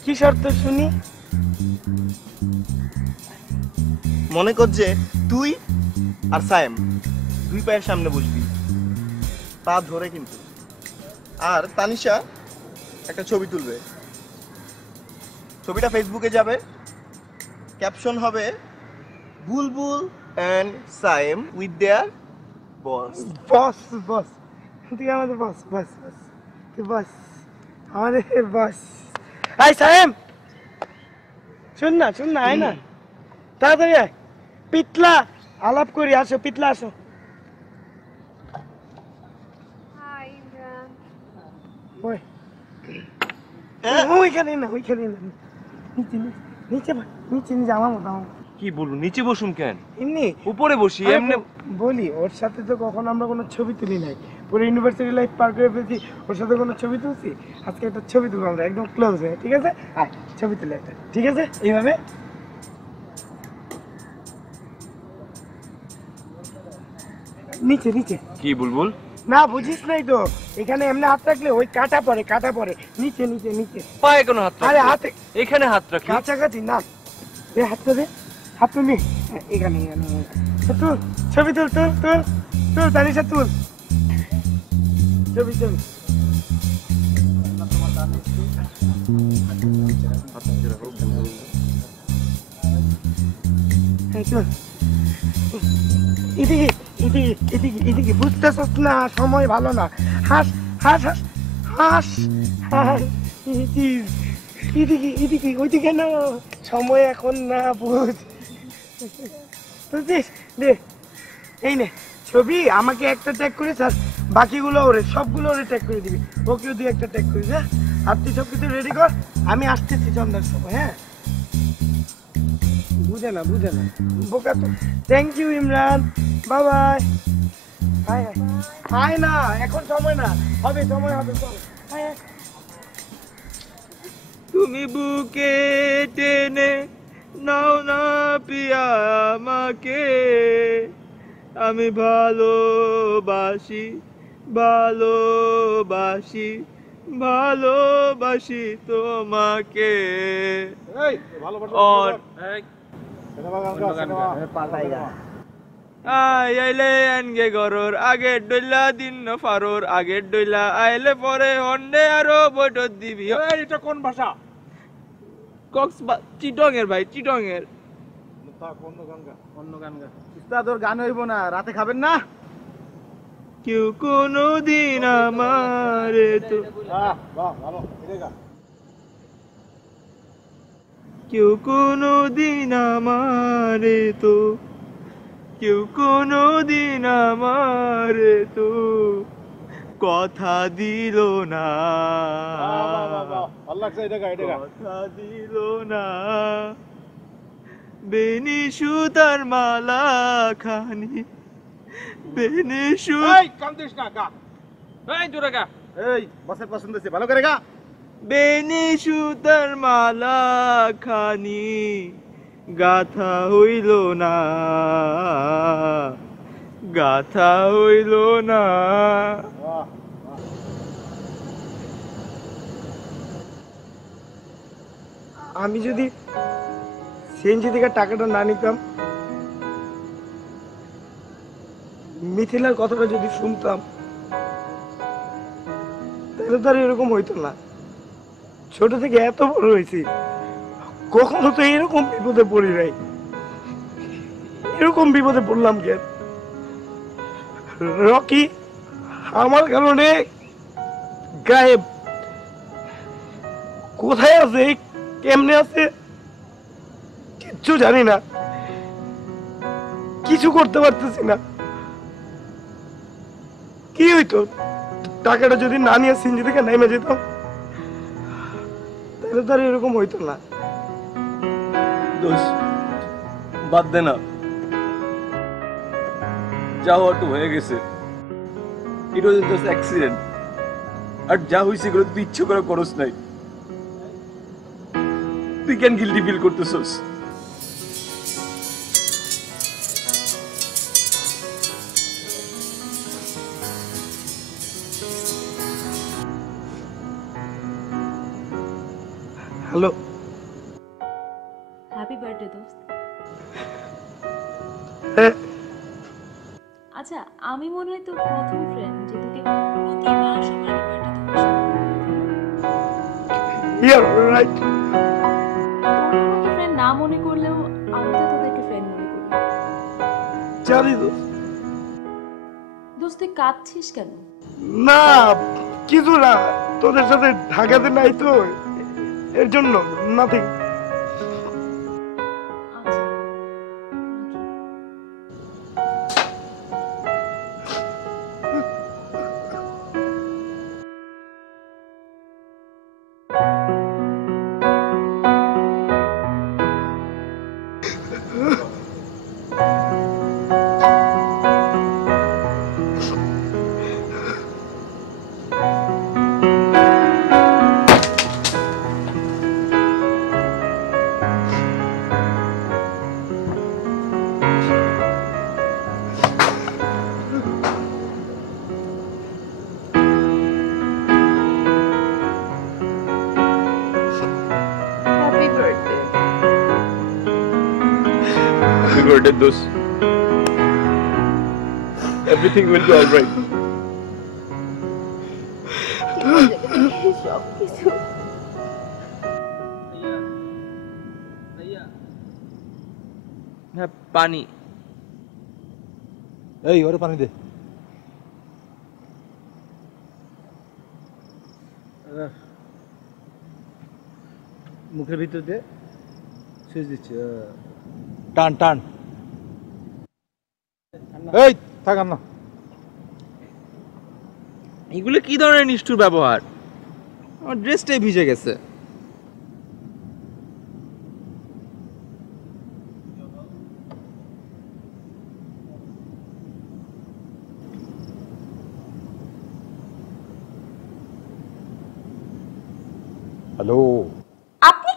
কি শর্ত শুনি? মনে কর যে তুই আর সায়েম দুই পায়ের সামনে বসবি, পা ধরে কিন্তু, আর তানিশা একটা ছবি তুলবে, ছবিটা ফেসবুকে যাবে, ক্যাপশন হবে বুলবুল এন্ড সায়েম উইথ দেয়ার বস। বস, বস, তুই আমাদের বস, বস, বস, তুই বস, আমাদের বস। আই সায়েম, শুন না, শুন না, আয় না, তাড়াতাড়ি আয়। পিতলা আলাপ করি, আসো পিতলা, আসো। ওই ওইখানে না, ওইখানে না, নিচে নিচে নিচে নিচে, আমার মতো, আমার কি বলবো, নিচে বসুন কেন? এমনি উপরে বসি। এমনি বলি, ওর সাথে তো কখনো আমরা কোনো ছবি তুলি নাই, পুরো ইউনিভার্সিটি লাইফ পার করে ফেলছি, ওর সাথে কোনো ছবি তুলছি? আজকে একটা ছবি তুলবো আমরা, একদম ক্লোজ হয়ে, ঠিক আছে? আয় ছবি তুলে একটা, ঠিক আছে? এইভাবে নিচে নিচে। কি বুলবুল? না বুঝিস নাই তো, এখানে এমনি হাত রাখলে ওই কাটা পড়ে, কাটা পড়ে, নিচে নিচে নিচে। পায়ে কোনো হাত রাখ? আরে হাতে, এখানে হাত রাখ, কাছাকাছি না। দে হাতটা দে, হাত তুলি, এখানে এখানে। তুল ছবি, তুল তুল তুল তুল, তানিশা তুল ছবি, ছবি। এদিকে এদিকে এদিকে এদিকে, বুঝতেছস না? সময় ভালো না, হাস হাস হাস হাস হাস, এদিকে এদিকে, ওইদিকে না, সময় এখন না, বুঝ, বুঝছিস? দে এই নে ছবি, আমাকে একটা ট্যাগ করিস, আর বাকিগুলো ওরে, সবগুলো ওরে ট্যাগ করে দিবি, ওকেও দিয়ে একটা ট্যাগ করিস। হ্যাঁ, আর তুই সব কিছু রেডি কর, আমি আসতেছি সন্ধ্যার সময়। হ্যাঁ, বুঝে না, বুঝে না, বোকা তো। Thank you Imran, bye bye. হায় হায় না, এখন সময় না, হবে, সময় হবে, চল। হায় হায়। তুমি বুকে টেনে নাও না পিয়া আমাকে, আমি ভালোবাসি ভালোবাসি ভালোবাসি তোমাকে। আইলে আনগে গরর আগের ডইলা দিন না ফারোর আগের ডইলা আইলে পরে হন্ডে আরো বইটত দিবি। এটা কোন ভাষা? চিটং এর ভাই, চিটং এর। অন্য গান গা উস্তাদ, ওর গান হইব না, রাতে খাবেন না? কেউ কোনো দিন আমারে তো কেউ কোনো দিন আমারে তো কেউ কোনো দিন আমারে তো কথা দিল না, কথা দিল না। বেনি সুতার মালা খানি বেনি কান্দিস না, গা জোরে গা। এই বসের পছন্দ হয়েছে, ভালো করে গা। বেনি সুতার মালা খানি গাথা হইল না, গাথা হইল না। আমি যদি সিএনজি থেকে টাকাটা না নিতাম, মিথিলার কথাটা যদি শুনতাম, তাহলে তো আর এরকম হইতো না। ছোট থেকে এত বড় হয়েছি, কখনো তো এরকম বিপদে পড়ি নাই। এরকম বিপদে পড়লাম কেন? রকি আমার কারণে গায়েব। কোথায় আছে, কেমনে আছে, কিচ্ছু জানি না, কিছু করতে পারতেছি না। কি হইতো টাকাটা যদি না নিয়ে সিনজি থেকে নেমে যেতাম, তাহলে তো আর এরকম হইতো না। দোষ বাদ দে না, যা হওয়ার তো হয়ে গেছে। ইট ওয়াজ জাস্ট অ্যাক্সিডেন্ট। আর যা হয়েছে এগুলো তুই ইচ্ছে করে করস নাই, তুই কেন গিল্টি ফিল করতেছস? হ্যালো, হ্যাপি বার্থডে দোস্ত। আচ্ছা, আমি মনে হয় তোর প্রথম ফ্রেন্ড যে তোকে প্রতিবার সকালে রাইট। তোর ফ্রেন্ড না মনে করলেও আমি তো তোদেরকে ফ্রেন্ড মনে করি। জানি দোস্ত। দোস্ত তুই কাঁদছিস কেন? না কিছু না, তোদের সাথে ঢাকাতে নাই তো, এর জন্য nothing. birthday, dost. Everything will be all right. হ্যাঁ, পানি। এই ওরে পানি দে। মুখের ভিতর দে, সুইচ দিচ্ছে। টান টান। এই থাকান না। এগুলো কি ধরনের নিষ্ঠুর ব্যবহার? আমার ড্রেসটাই ভিজে গেছে। হ্যালো,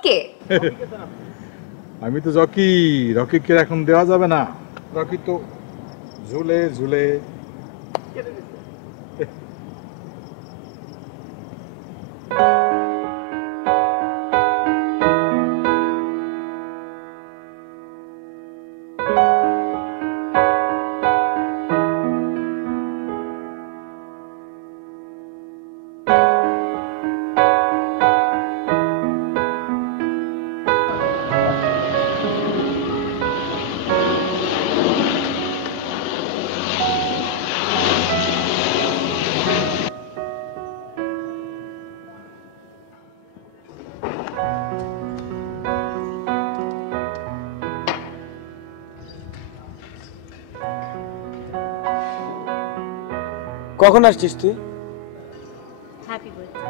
কে? আমি তো রকি। রকিকে এখন দেওয়া যাবে না, রকি তো ঝুলে ঝুলে। কখন আসছিস তুই? Happy birthday.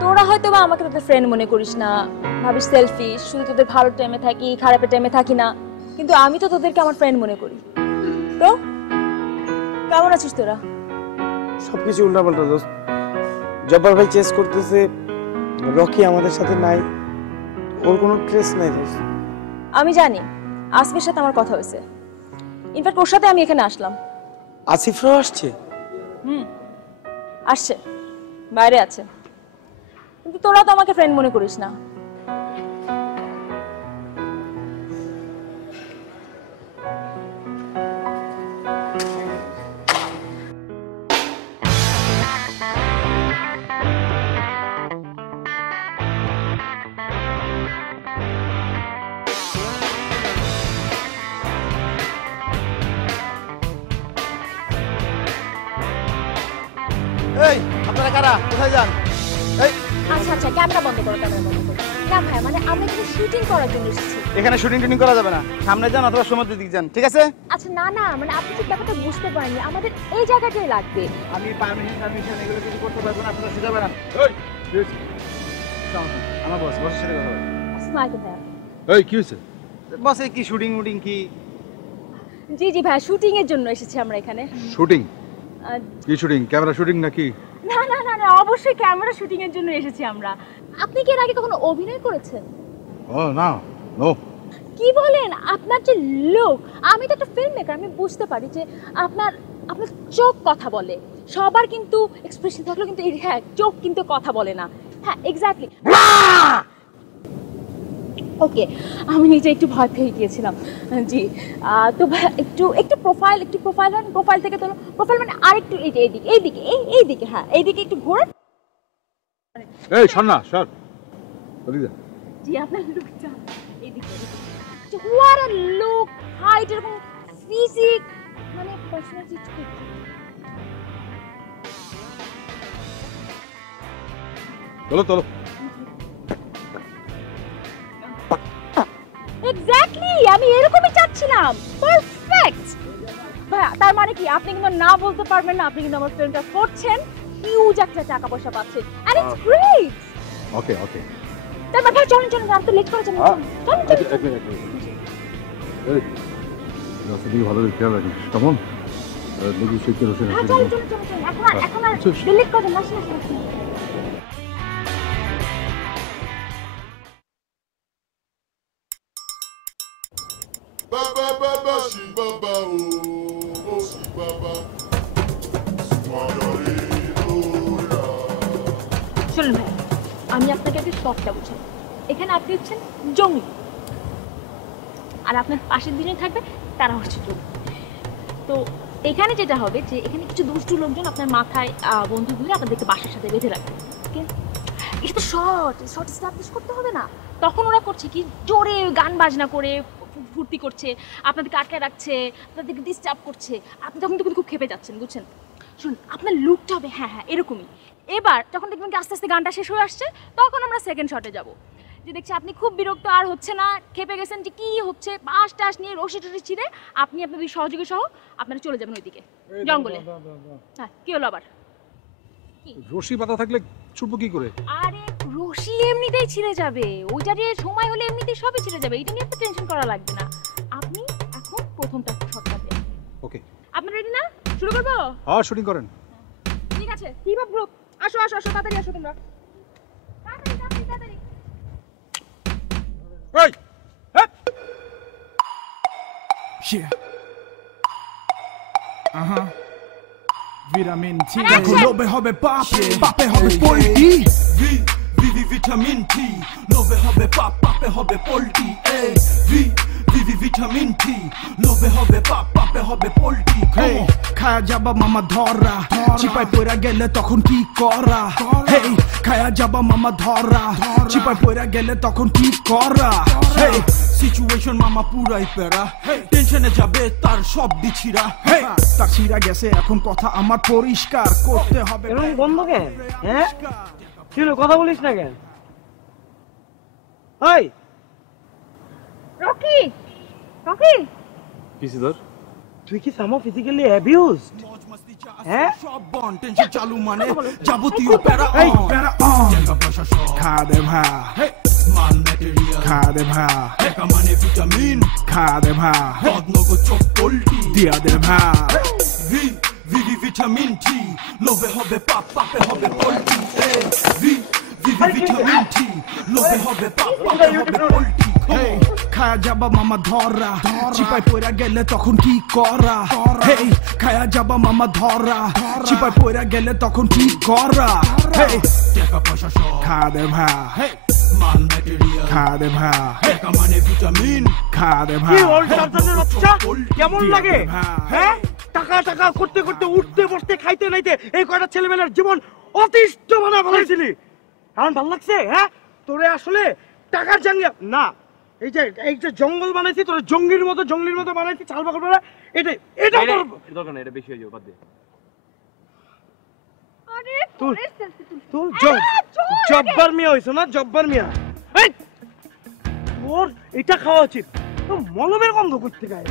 তোরা হয়তো বা আমাকে তোদের ফ্রেন্ড মনে করিস না, ভাবিস সেলফিশ, শুধু তোদের ভালো টাইমে থাকি, খারাপের টাইমে থাকি না, কিন্তু আমি তো তোদেরকে আমার ফ্রেন্ড মনে করি। তো কেমন আছিস তোরা? সবকিছু উল্টাপাল্টা দোস্ত। জব্বার ভাই চেস করতেছে, রকি আমাদের সাথে নাই, ওর কোনো ট্রেস নাই দোস্ত। আমি জানি আসফের সাথে আমার কথা হয়েছে, ইনফ্যাক্ট ওর সাথে আমি এখানে আসলাম। আসিফরাও আসছে? আসছে, বাইরে আছে, কিন্তু তোরা তো আমাকে ফ্রেন্ড মনে করিস না। এই আপনারা কারা, কোথায় যান? এই আচ্ছা আচ্ছা, ক্যামেরা বন্ধ করো, ক্যামেরা বন্ধ করো। না ভাই, মানে আমরা এখানে শুটিং করার জন্য এসেছি। এখানে শুটিং টুটিং করা যাবে না, সামনে যান অথবা সমুদ্রের দিকে যান, ঠিক আছে? আচ্ছা না না, মানে আপনি ঠিক ব্যাপারটা বুঝতে পারেননি, আমাদের এই জায়গাটাই লাগবে। আমি পারমিশন এগুলো কিছু করতে পারবো না, আপনারা সোজা বেড়ান। আমার বসের সাথে কথা বল। আসসালামু আলাইকুম ভাইয়া। এই কি হয়েছে? বসে কি শুটিং উটিং কি? জি জি ভাই, শুটিং এর জন্য এসেছি আমরা এখানে। শুটিং? কি শুটিং? ক্যামেরা শুটিং নাকি? না না না না, অবশ্যই ক্যামেরা শুটিং এর জন্য এসেছি আমরা। আপনি কি এর আগে কখনো অভিনয় করেছেন? ও না, নো। কি বলেন? আপনার যে লুক, আমি তো একটা ফিল্ম মেকার, আমি বুঝতে পারি যে আপনার আপনার চোখ কথা বলে। সবার কিন্তু এক্সপ্রেশন থাকলেও কিন্তু হ্যাঁ, চোখ কিন্তু কথা বলে না। হ্যাঁ এক্স্যাক্টলি। ওকে, আমি নিজে একটু ভয় পেয়ে গিয়েছিলাম। জি, তো একটু প্রোফাইল থেকে তোলো। প্রোফাইল মানে আরেকটু এইদিকে, হ্যাঁ এইদিকে একটু ঘোরে। এই শোন না, সর ওদিকে যা। জি, আপনার লুকটা এইদিকে। হোয়াট আ লুক, হাইট, এরকম ফিজিক, মানে পার্সোনালিটি ঠিক। চলো এক্স্যাক্টলি, আমি এরকমই চাচ্ছিলাম। পারফেক্ট। ভাইয়া, তার মানে কি আপনি কিন্তু না বলতে পারবেন না, আপনি কিন্তু আমার ফিল্মটা করছেন, হিউজ একটা টাকা পয়সা পাচ্ছেন, এন্ড ইটস গ্রেট। ওকে তারপর ভাই চলুন, আপনি লেট করে চলুন। এই রাস্তা দিয়ে ভালো করে খেয়াল রাখিস, কেমন? দেখি সে কেরোসিন আছে। চলুন, এখন আর ডিলিট করে না। শুনুন ভাই, আমি আপনাকে একটা শর্টটা বুঝাই। এখানে আপনি হচ্ছেন জমি, আর আপনার পাশের দিনে থাকবে তারা হচ্ছে জমি। তো এখানে যেটা হবে যে এখানে কিছু দুষ্টু লোকজন আপনার মাথায় বন্দুক ধরে আপনাদেরকে বাসার সাথে বেঁধে রাখবে। এটা তো শর্ট এস্টাবলিশ করতে হবে না। তখন ওরা করছে কি, জোরে গান বাজনা করে ফুর্তি করছে, আপনাদেরকে আটকে রাখছে, আপনাদেরকে ডিস্টার্ব করছে। আপনি তখন কিন্তু খুব খেপে যাচ্ছেন, বুঝছেন? শুনুন, আপনার লুকটা হবে হ্যাঁ এরকমই। এবার যখন দেখবেন কি আস্তে আস্তে গানটা শেষ হয়ে আসছে, তখন আমরা সেকেন্ড শটে যাব। যে দেখছি আপনি খুব বিরক্ত, আর হচ্ছে না, খেপে গেছেন যে কি হচ্ছে, বাস টাস নিয়ে রশি টসি ছিঁড়ে আপনি আপনার দুই সহযোগী সহ আপনারা চলে যাবেন ওইদিকে জঙ্গলে। হ্যাঁ, কি হলো আবার? রশি বাঁধা থাকলে ছুটবো কি করে? আরে রশি এমনিতেই ছিঁড়ে যাবে, ওইটা দিয়ে সময় হলে এমনিতেই সবই ছিঁড়ে যাবে, এটা নিয়ে এত টেনশন করা লাগবে না। আপনি এখন প্রথমটা শটটা দেন। ওকে, আপনি রেডি না? শুরু করবো? হ্যাঁ শুটিং করেন। গেছে। হিপ হপ গ্রুপ, আসো আসো আসো, তাড়াতাড়ি আসো তোমরা, তাড়াতাড়ি তাড়াতাড়ি তাড়াতাড়ি। এই Yeah. Vitamin T. Lobe hobe pape, pape hobe polti. Vitamin T. Lobe hobe pape hobe polti. Vitamin T. Lobe hobe pape hobe polti. Hey, খায়া যাবা মামা ধরা, চিপাই পড়া গেলে তখন কি করা? Hey, খায়া যাবা মামা ধরা, চিপাই পড়া গেলে তখন কি করা? Hey, সিচুয়েশন মামা পুরাই পেরা, টেনশনে যাবে তার সব দিছিরা। তার ছিড়া গেছে এখন কথা আমার পরিষ্কার করতে হবে। এরকম বন্ধ কেন? হ্যাঁ কি হলো, কথা বলিস না কেন? এই রকি, রকি কিসে তোর? তুই কি সামো ফিজিক্যালি অ্যাবিউজড? হ্যাঁ সব বন টেনশন চালু মানে যাবতীয় প্যারা প্যারা খা দে ভা মান ম্যাটেরিয়াল খা দে ভা টাকা মানে ভিটামিন খা দে ভা বদনগো চোখ পল্টি দিয়া দে ভা ভিটামিন টি লোভে হবে পাপ পাপে হবে পল্টি ভিটামিন টি লোভে হবে পাপ পাপে হবে পল্টি খায়া যাবা মামা ধরা, চিপাই পড়া গেলে তখন কি করা? হেই খায়া যাবা মামা ধরা, চিপাই পড়া গেলে তখন কি করা? হেই টাকা পয়সা সব খা দে ভা, মান ম্যাটেরিয়াল খা দে ভা, টাকা মানে ভিটামিন খা দে ভা। কি ওল্ড সাবজেক্টের বাচ্চা কেমন লাগে? হ্যাঁ টাকা টাকা করতে করতে উঠতে বসতে খাইতে নাইতে এই কয়টা ছেলেমেয়ের জীবন অতিষ্ঠ বানা বলেছিলি, এখন ভালো লাগছে? হ্যাঁ তোরে আসলে টাকার জাঙ্গিয়া না, এই যে জঙ্গল বানাইছি তোর জঙ্গির মতো বানাইছি, চাল বাকল না, এটা এটা দরকার না, এটা বেশি হয়ে যাবে, বাদ দে। আরে তুই জব্বার মিয়া হইছো না, জব্বার মিয়া। এই তোর এটা খাওয়া উচিত, তোর মলমের গন্ধ করতে গায়ে।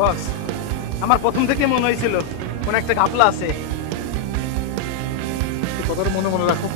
বস আমার প্রথম থেকে মনে হয়েছিল কোন একটা ঘাপলা আছে। কথাটা মনে মনে রাখো,